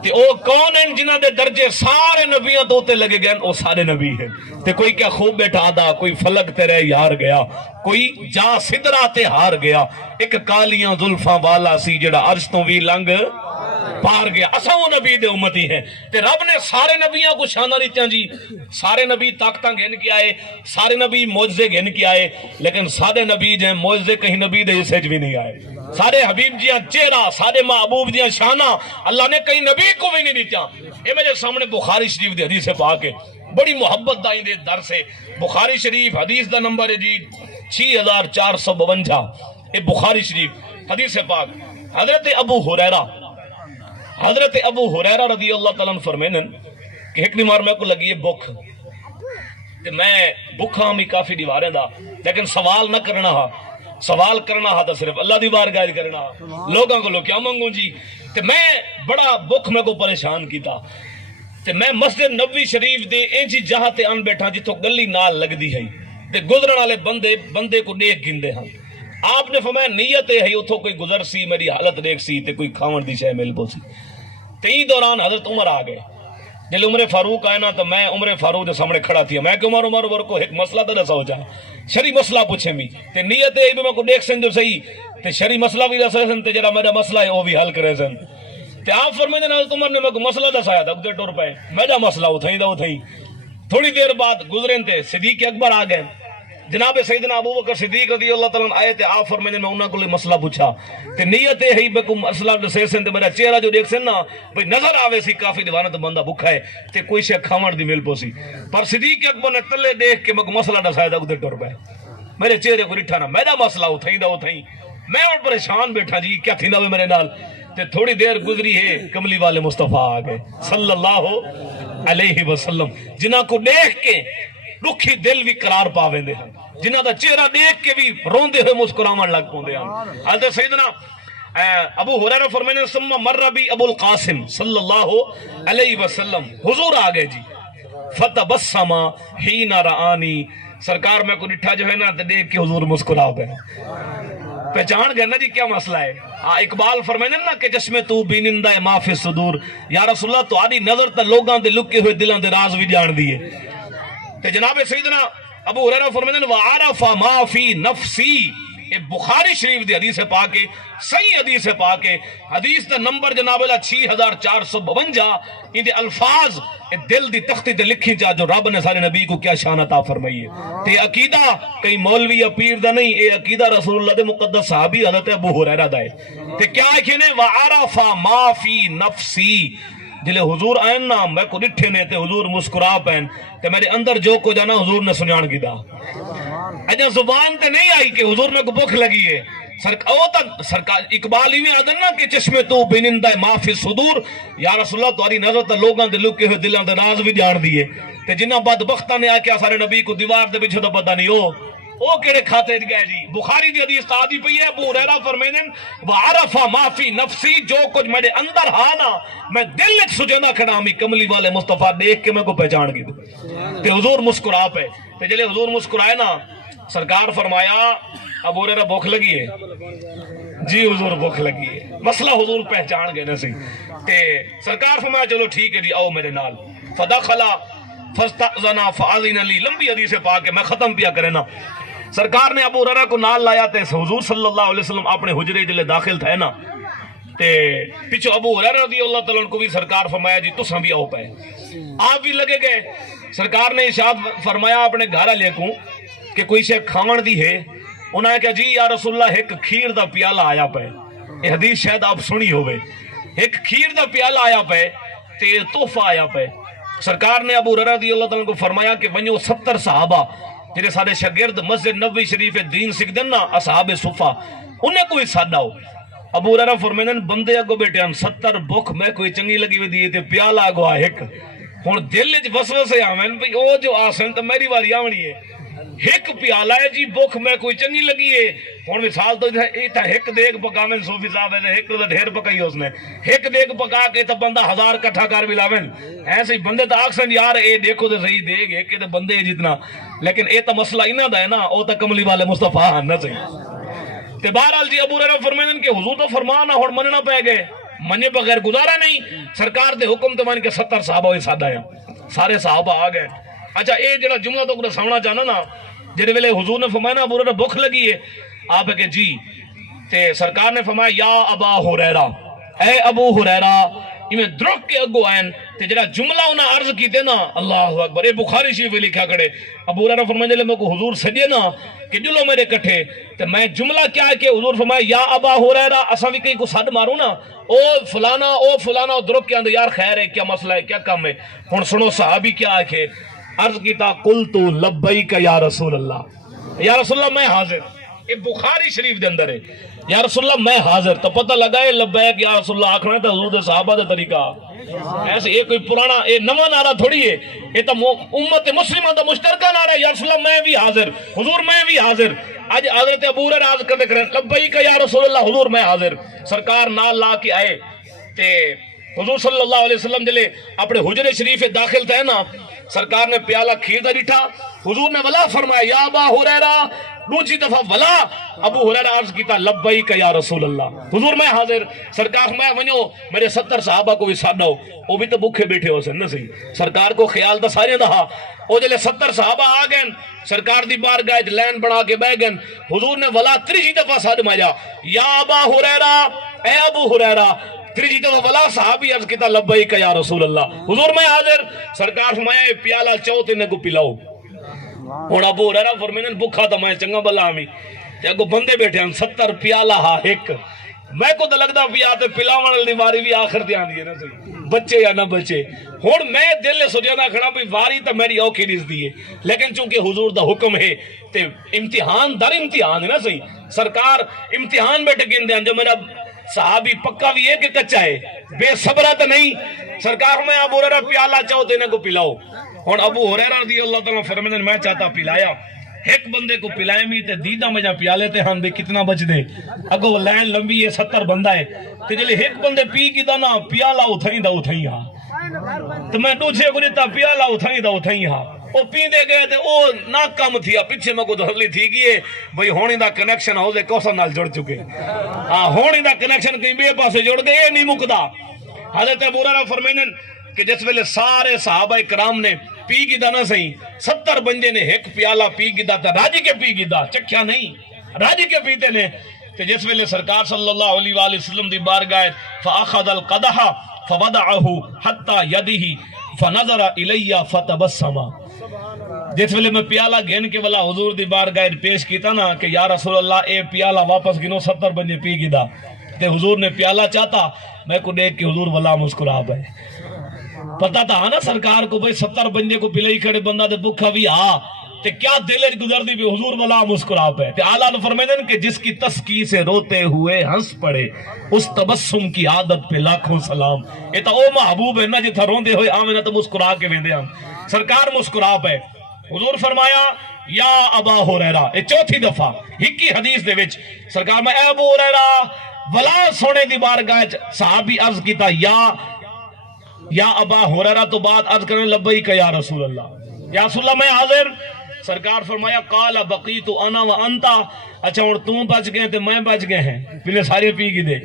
تے او کون ہیں جنہاں دے درجے سارے نبیوں تو اوتے لگے گئے، او سارے نبی ہیں، تے کوئی کیا خوب بیٹھا دا، کوئی فلک تے رہ یار گیا، کوئی جا سدرا تے ہار گیا، ایک کالیاں زلفاں والا سی جڑا عرش تو بھی لنگ پار گیا، اساں وہ نبی دے امتی ہیں، تے رب نے سارے نبیوں کو شانہ دیتیاں جی، سارے نبی طاقتاں گھن کے آئے، سارے نبی معجزے گھن کے آئے، لیکن سارے نبی جائیں معجزے کہیں نبی دے حصے بھی نہیں آئے، سارے حبیب جیاں چہرہ، سارے محبوب جیاں شانہ اللہ نے کہیں نبی کو بھی نہیں دیتیاں۔ یہ میرے سامنے بخاری شریف دی حدیث پاک ہے، بڑی محبت دائیں دے در سے، بخاری شریف حدیث دا نمبر ہے جی 6452، یہ بخاری شریف حدیث پاک۔ حضرت ابو ہریرہ رضی اللہ تعالیٰ عنہ فرمینن کہ ایک نمار میں کو لگی ہے بھوک، کہ میں بھوکھا ہمی کافی دیواریں دا، لیکن سوال نہ کرنا ہا، سوال کرنا ہا تو صرف اللہ دی بارگاہ کرنا ہا، لوگاں کو لوگ کیا مانگوں جی، کہ میں بڑا بھوک میں کو پریشان کیتا، تے میں مسجد نبوی شریف دے اینجی جہاں تے ان بیٹھا جتوں گلی نال لگ دی ہے، تے گزرن والے بندے کو نیک گندے ہاں، آپ نے فرمایا نیت ہے اتھوں کوئی گزر سی، میری حالت دیکھ سی تے کوئی کھاون دی شے مل پو سی، تے دوران حضرت عمر آ گئے، جل عمر فاروق آئے نا تو میں عمر فاروق دے سامنے کھڑا تھیا، میں کہ عمر کو ایک مسئلہ تو دسا ہو جائے، شری مسئلہ پوچھے می، تے نیت ہے بھی میں کو دیکھ سن جو صحیح، تے شری مسئلہ بھی دسا سن، تے جڑا میرا مسئلہ ہے وہ بھی حل کرے سن، تے آپ فرمائے جن حضرت عمر نے میں کو مسئلہ دسایا تھا، ادھر ٹور پائے، میرا مسئلہ اتھائیں دا اتھائیں، تھوڑی دیر بعد گزریں تے صدیق اکبر آ گئے، جناب سیدنا ابو بکر صدیق رضی اللہ تعالیٰ آئے تے آپ فرمائے میں انہاں کو لئے مسئلہ پوچھا تے نیت ہے میں کو مسئلہ دسے سن تے میرا چہرہ جو دیکھ سن نا بھئی نظر آوے سی کافی دیوانا تو بندہ بکھا ہے تے کوئی شے کھامن دی مل پو سی، پر صدیق اکبر نے تلے دیکھ کے میں کو مسئلہ دسایا تھا ادھر ٹور پائے، میرے چہرے کو رٹھا نا میرا مسئلہ اتھائیں دا اتھائیں، میں اور پریشان بیٹھا جی کیا تھی نہ میرے نال، تے تھوڑی دیر گزری ہے کملی والے مصطفیٰ آ گئے صلی اللہ علیہ وسلم، جنہاں کو دیکھ کے رکھی دل بھی قرار پاویں دے ہیں، جنہاں دا چہرہ دیکھ کے بھی روندے ہوئے مسکراون لگ پوندے ہیں۔ حضرت سیدنا ابو ہریرہ فرمانے ثم مر بی ابو القاسم صلی اللہ علیہ وسلم، حضور آ گئے جی، فتبسم حین رآنی، سرکار میں کو ڈٹھا جو ہے نا دیکھ کے حضور مسکرا گئے، پہچان گئے نا جی کیا مسئلہ ہے۔ اقبال فرمائنے نا کہ چشمے تو بینندہ ما فی الصدور، یا رسول اللہ تو آدھی نظر تا لوگاں دے لکے ہوئے دلان دے راز بھی جان دیئے، تے جناب سیدنا ابو ہریرہ فرمائنے وعرف ما فی نفسی، یہ بخاری شریف دی حدیث پاک ہے، صحیح حدیث پاک ہے، حدیث دا نمبر جناب اللہ 6452، یہ دے الفاظ دل دی تختی تے لکھی جا جو رب نے سارے نبی کو کیا شان عطا فرمائی ہے، تے عقیدہ کئی مولوی یا پیر دا نہیں، اے عقیدہ رسول اللہ دے مقدس صحابی حضرت ابو ہریرہ دا ہے، تے کیا ہے کہ وعرف ما فی نفسی، جلے حضور آئین نا میں کو ڈٹھے نے تے حضور مسکرا پہن تے میرے اندر جو کو جانا حضور نے سنیان کی دا، اجا زبان تے نہیں آئی کہ حضور میں کو بھوک لگی ہے، سرکار اقبال ہی میں آدن نا کہ چشمے تو بینندہ ما فی صدور، یا رسول اللہ تمہاری نظر تا لوگاں دے لکے ہوئے دلان دے راز بھی جان دیئے، تے جنہ بدبختہ نے آ کے سارے نبی کو دیوار دے پیچھے تو پتہ نہیں ہو او کیڑے کھاتے گئے جی، بخاری دی حدیث تعدی پئی ہے، ابو ہریرہ فرمائیں وعرف ما فی نفسی، جو کچھ میرے اندر ہانا میں دل وچ سجدہ کھڑا ہمی کملی والے مصطفیٰ دیکھ کے میں کو پہچان گئی تے حضور مسکرا پے، تے جلے حضور مسکرائے نا سرکار فرمایا ابو ہریرہ بھوک لگی ہے جی، حضور بھوک لگی ہے، مسئلہ حضور پہچان گئے نا سی، تے سرکار فرمایا چلو ٹھیک ہے جی آؤ میرے نال، فدخلا فاستأذنا فأذن لی، لمبی حدیث پاک ہے میں ختم پیا کرے نا، سرکار نے ابو ہریرہ کو نال لایا تے حضور صلی اللہ علیہ وسلم اپنے حجرے جلے داخل تھے نا، تے پیچھو ابو ہریرہ رضی اللہ تعالیٰ کو بھی سرکار فرمایا جی تساں بھی آؤ پائے، آپ بھی لگے گئے، سرکار نے ارشاد فرمایا اپنے گھر لے کو کہ کوئی شے کھاون دی ہے، انہاں نے کہا جی یا رسول اللہ ایک کھیر دا پیالہ آیا پے، یہ حدیث شاید آپ سنی ہوئے، ایک کھیر دا پیالہ آیا پے تے تحفہ آیا پے، سرکار نے ابو ہریرہ رضی اللہ تعالیٰ کو فرمایا کہ ونجو 70 صحابہ جنہیں سارے شاگرد مسجد نبوی شریف دین سکھ دن نا اصحاب صفہ انہیں کوئی سادہ ہو، ابو ہریرہ فرمائیں بندے اگو بیٹے ہم 70 بھوک میں کوئی چنگی لگی ہوئی دیئے تے پیالہ اگو آئے ایک، ہون دل وچ وسوسے آویں بھئی او جو آسن تے میری واری آونی ہے، ایک پیالہ ہے جی بخ میں کوئی چنگی لگی ہے ہن مثال تو ایک دیگ پکاویں صوفی صاحب ہے ایک تو ڈھیر پکائی اس نے ایک دیگ پکا کے تو بندہ 1000 کٹھا کر بھی لاویں ایسے ہی بندے تو آکسن یار اے دیکھو تے صحیح دیگ ایک تے بندے جتنا لیکن اے تو مسئلہ انہاں دا ہے نا او تو کملی والے مصطفیٰ ہن نہ صحیح تے بہرحال جی ابو ہریرہ فرمائیں کہ حضور تو فرمانا ہن مننا پے گئے منے بغیر گزارا نہیں سرکار دے حکم تے مان کے 70 صحابہ ہوئے سادہ ہیں سارے صحابہ آ گئے اچھا اے جڑا جملہ تو کو سامنا چاہنا نا جڑے ویلے حضور نے فرمایا نا ابو ہریرہ بھوک لگی ہے آپ کہ جی تے سرکار نے فرمایا یا ابا ہریرہ اے ابو ہریرہ میں درک کے اگو آئین تے جڑا جملہ انہاں عرض کیتے نا اللہ اکبر اے بخاری شریف لکھا کڑے ابو ہریرہ فرمانے لے میں کو حضور سجے نا کہ جلو میرے کٹھے تے میں جملہ کیا ہے کہ حضور فرمایا یا ابا ہریرہ اساں بھی کہیں کو سڈ ماروں نا او فلانا درک کے اندر یار خیر ہے کیا مسئلہ ہے کیا کام ہے ہن سنو صحابی کیا ہے کہ عرض کیتا قلت لبیک یا رسول اللہ یا رسول اللہ میں حاضر یہ بخاری شریف دے اندر ہے یا رسول اللہ میں حاضر تو پتہ لگا ہے لبیک یا رسول اللہ آکھنا ہے تو حضور دے صحابہ دے طریقہ ایسے یہ کوئی پرانا یہ نواں نعرہ تھوڑی ہے یہ تو امت مسلمہ دا مشترکہ نعرہ ہے یا رسول اللہ میں بھی حاضر حضور میں بھی حاضر آج حضرت ابو ہریرہ عرض کرتے کریں لبیک یا رسول اللہ حضور میں حاضر سرکار نال لا کے آئے تے حضور صلی اللہ علیہ وسلم جلے اپنے حجر شریف داخل تھے نا سرکار نے پیالہ کھیر دا ڈٹھا حضور نے ولا فرمایا یا ابا ہریرہ دوسری دفعہ ولا ابو ہریرہ عرض کیتا لبیک یا رسول اللہ حضور میں حاضر سرکار میں ونیو میرے 70 صحابہ کو بھی ساتھ ہو وہ بھی تو بھوکے بیٹھے ہو سن نہ صحیح سرکار کو خیال دا سارے دہا او جلے 70 صحابہ آ گئے سرکار دی بارگاہ لین بنا کے بہ گئے حضور نے ولا تیسری دفعہ ساتھ مایا یا ابا ہریرہ اے ابو ہریرہ تیسری دفعہ ولا صحابی عرض کیتا لبیک یا رسول اللہ حضور میں حاضر سرکار فرمایا پیالہ چوتھے نے کو پلاؤ ہن ابو ہریرہ فرمائیں بھوکا تو میں چنگا بلا ہمیں تے اگو بندے بیٹھے ہیں 70 پیالہ ہا ایک میں کو تو لگدا پیا تے پلاون دی واری بھی آخر تے آندی ہے نا صحیح بچے یا نہ بچے ہن میں دل نے سوچیا نہ کھڑا بھی واری تو میری اوکھی دس دی ہے لیکن چونکہ حضور دا حکم ہے تے امتحان در امتحان ہے نا صحیح سرکار امتحان بیٹھے گندے ہیں جو میرا صحابی پکا بھی ہے کہ کچا ہے بے صبرہ تو نہیں سرکار میں ابو ہریرہ پیالہ چاہو تے انہیں کو پلاؤ ہن ابو ہریرہ رضی اللہ تعالیٰ فرمائیں میں چاہتا پلایا ایک بندے کو پلائیں بھی تے دیدہ میں جا پیالے تے ہاں بے کتنا بچ دے اگو لائن لمبی ہے 70 بندہ ہے تے جلے ایک بندے پی کی دا نا پیالہ اتھائیں دا اتھائیں ہاں تو میں دوسرے کو دیتا پیالہ اتھائیں دا اتھائیں ہاں وہ پی دے گئے تے او نا کم تھیا پیچھے میں کو دھرلی تھی گئے بھئی ہونی دا کنیکشن ہوزے کوسا نال جڑ چکے ہونی دا کنیکشن کہیں بے پاسے جڑ گئے نہیں مکدا حضرت ابو ہریرہ فرمائیں کہ جس ویلے سارے صحابہ کرام نے پی گی دا نہ صحیح 70 بندے نے ایک پیالہ پی گی دا تا راجی کے پی گی دا چکھیا نہیں راجی کے پیتے نے کہ جس ویلے سرکار صلی اللہ علیہ وآلہ وسلم دی بارگاہ فاخذ القدح فوضعه حتى يده فنظر الی فتبسم جس ویلے میں پیالہ گھن کے والا حضور دی بارگاہ پیش کیتا نا کہ یا رسول اللہ اے پیالہ واپس گنو 70 بندے پی گی دا تے حضور نے پیالہ چاہتا میں کو دیکھ کے حضور والا مسکرا پے پتا تھا نا سرکار کو بھئی 70 بندے کو پلائی کھڑے بندہ دے بکھا بھی تے کیا دلج گزر دی بھی حضور والا مسکرا پے تے اعلیٰ نے فرمائیں کہ جس کی تسکی سے روتے ہوئے ہنس پڑے اس تبسم کی عادت پہ لاکھوں سلام یہ تو او محبوب ہے نا جتھا روندے ہوئے آمینہ تو مسکرا کے ویندے ہم سرکار مسکرا پے حضور فرمایا یا ابا ہریرہ یہ چوتھی دفعہ ہکی حدیث دے وچ سرکار میں اے ابو ہریرہ ولا سونے دی بارگاہ صحابی عرض کیتا یا ابا ہریرہ تو بات عرض کرنے لبیک یا رسول اللہ یا رسول اللہ میں حاضر سرکار فرمایا قال بقیت انا وانتا اچھا اور تم بچ گئے تے میں بچ گئے ہیں پہلے سارے پی گئے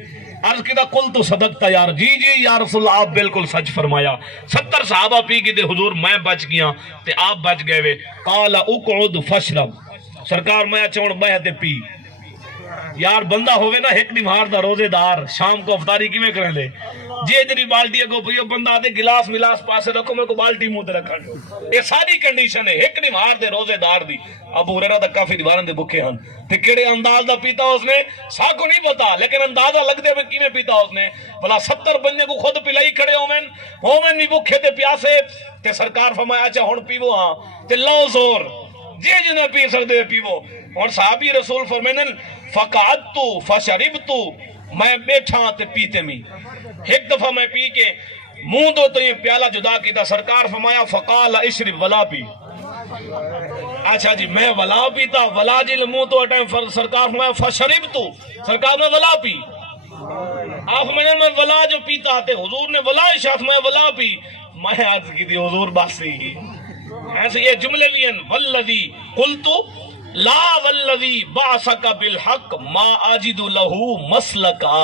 عرض کیتا قلت صدقتا یار جی یا رسول اللہ آپ بالکل سچ فرمایا 70 صحابہ پی گئے حضور میں بچ گیا تے آپ بچ گئے وے قال اقعد فشرب سرکار میں اچھا اور بہتے پی یار بندہ ہوئے نا ایک نمہار دا روزے دار شام کو افطاری کی میں کریں لے جی ادھری بالٹی کو پیو بندہ آدھے گلاس ملاس پاسے رکھو میں کو بالٹی منہ تے رکھن یہ ساری کنڈیشن ہے ایک نمہار دے روزے دار دی ابو ہریرہ دا کافی دیوارن دے بکھے ہن تے کیڑے انداز دا پیتا اس نے سا کو نہیں پتا لیکن اندازہ لگ دے میں کیویں پیتا اس نے بھلا 70 بندے کو خود پلائی کھڑے ہومن بھی بکھے تے پیاسے تے سرکار فرمایا اچھا ہن پیو ہاں تے لو زور جی جنہیں پی سکتے پیو اور صحابی رسول فرمائیں فقعدتو فشربتو میں بیٹھا تے پیتے میں ایک دفعہ میں پی کے منہ دو تو یہ پیالہ جدا کیتا سرکار فرمایا فقال اشرب ولا پی اچھا جی میں ولا پیتا ولا جی منہ تو اٹھائیں سرکار میں فشرب تو سرکار میں ولا پی آپ میں ولا جو پیتا آتے حضور نے ولا اشاعت میں ولا پی میں عرض کی تھی حضور باسی ایسے یہ جملے بھی ہیں والذی قلتو لا والذی بعثک بالحق ما اجد لہو مسلکا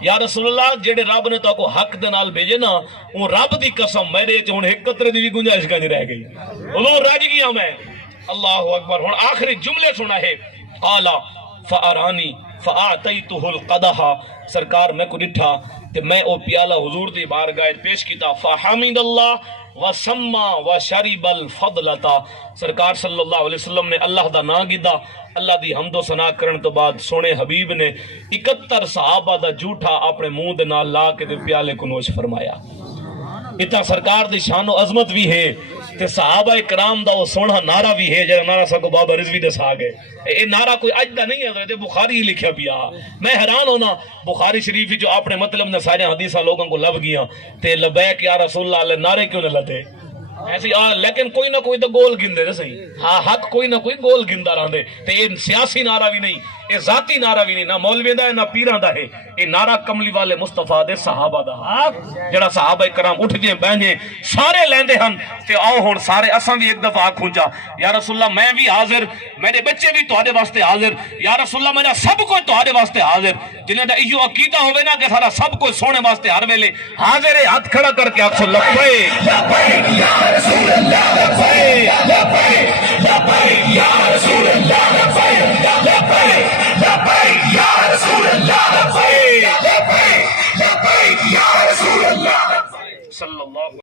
یا رسول اللہ جڑے رب نے تو کو حق دے نال بھیجے نا وہ رب دی قسم میرے چ ہن ایک قطرے دی بھی گنجائش نہیں رہ گئی حضور رج گیا میں اللہ اکبر ہن آخری جملے سنا ہے قال فارانی فاعطیتہ القدح سرکار میں کو ڈٹھا تے میں او پیالہ حضور دی بارگاہ پیش کیتا فحمد اللہ وسما وشرب الفضلتا سرکار صلی اللہ علیہ وسلم نے اللہ دا نا گدا اللہ دی حمد و ثنا کرن تو بعد سونے حبیب نے 71 صحابہ دا جھوٹا اپنے منہ دے نال لا کے تے پیالے کو نوش فرمایا اتنا سرکار دی شان و عظمت بھی ہے تے صحابہ کرام دا وہ سونا نعرہ بھی ہے جڑا نعرہ سا کو بابا رضوی دے سا گئے اے نعرہ کوئی اج دا نہیں ہے حضرت بخاری ہی لکھیا پیا میں حیران ہونا بخاری شریف جو اپنے مطلب نے سارے حدیثہ لوگوں کو لب گیا تے لبیک یا رسول اللہ علیہ نعرے کیوں نہ لتے ایسی لیکن کوئی نہ کوئی تو گول گندے صحیح ہاں حق کوئی نہ کوئی گول گندا رہندے تے یہ سیاسی نعرہ بھی نہیں یہ ذاتی نعرہ بھی نہیں نہ مولوی دا ہے نہ پیراں دا ہے یہ نعرہ کملی والے مصطفیٰ دے صحابہ دا جڑا صحابہ کرام اٹھ دے بہنے سارے لیندے ہن تے آؤ ہن سارے اساں بھی ایک دفعہ کھونجا یا رسول اللہ میں بھی حاضر میرے بچے بھی تہاڈے واسطے حاضر یا رسول اللہ میرا سب کوئی تہاڈے واسطے حاضر جنہاں دا ایو عقیدہ ہوے نا کہ سارا سب کوئی سونے واسطے ہر ویلے حاضر ہے ہاتھ کھڑا کر کے آکھو لبیک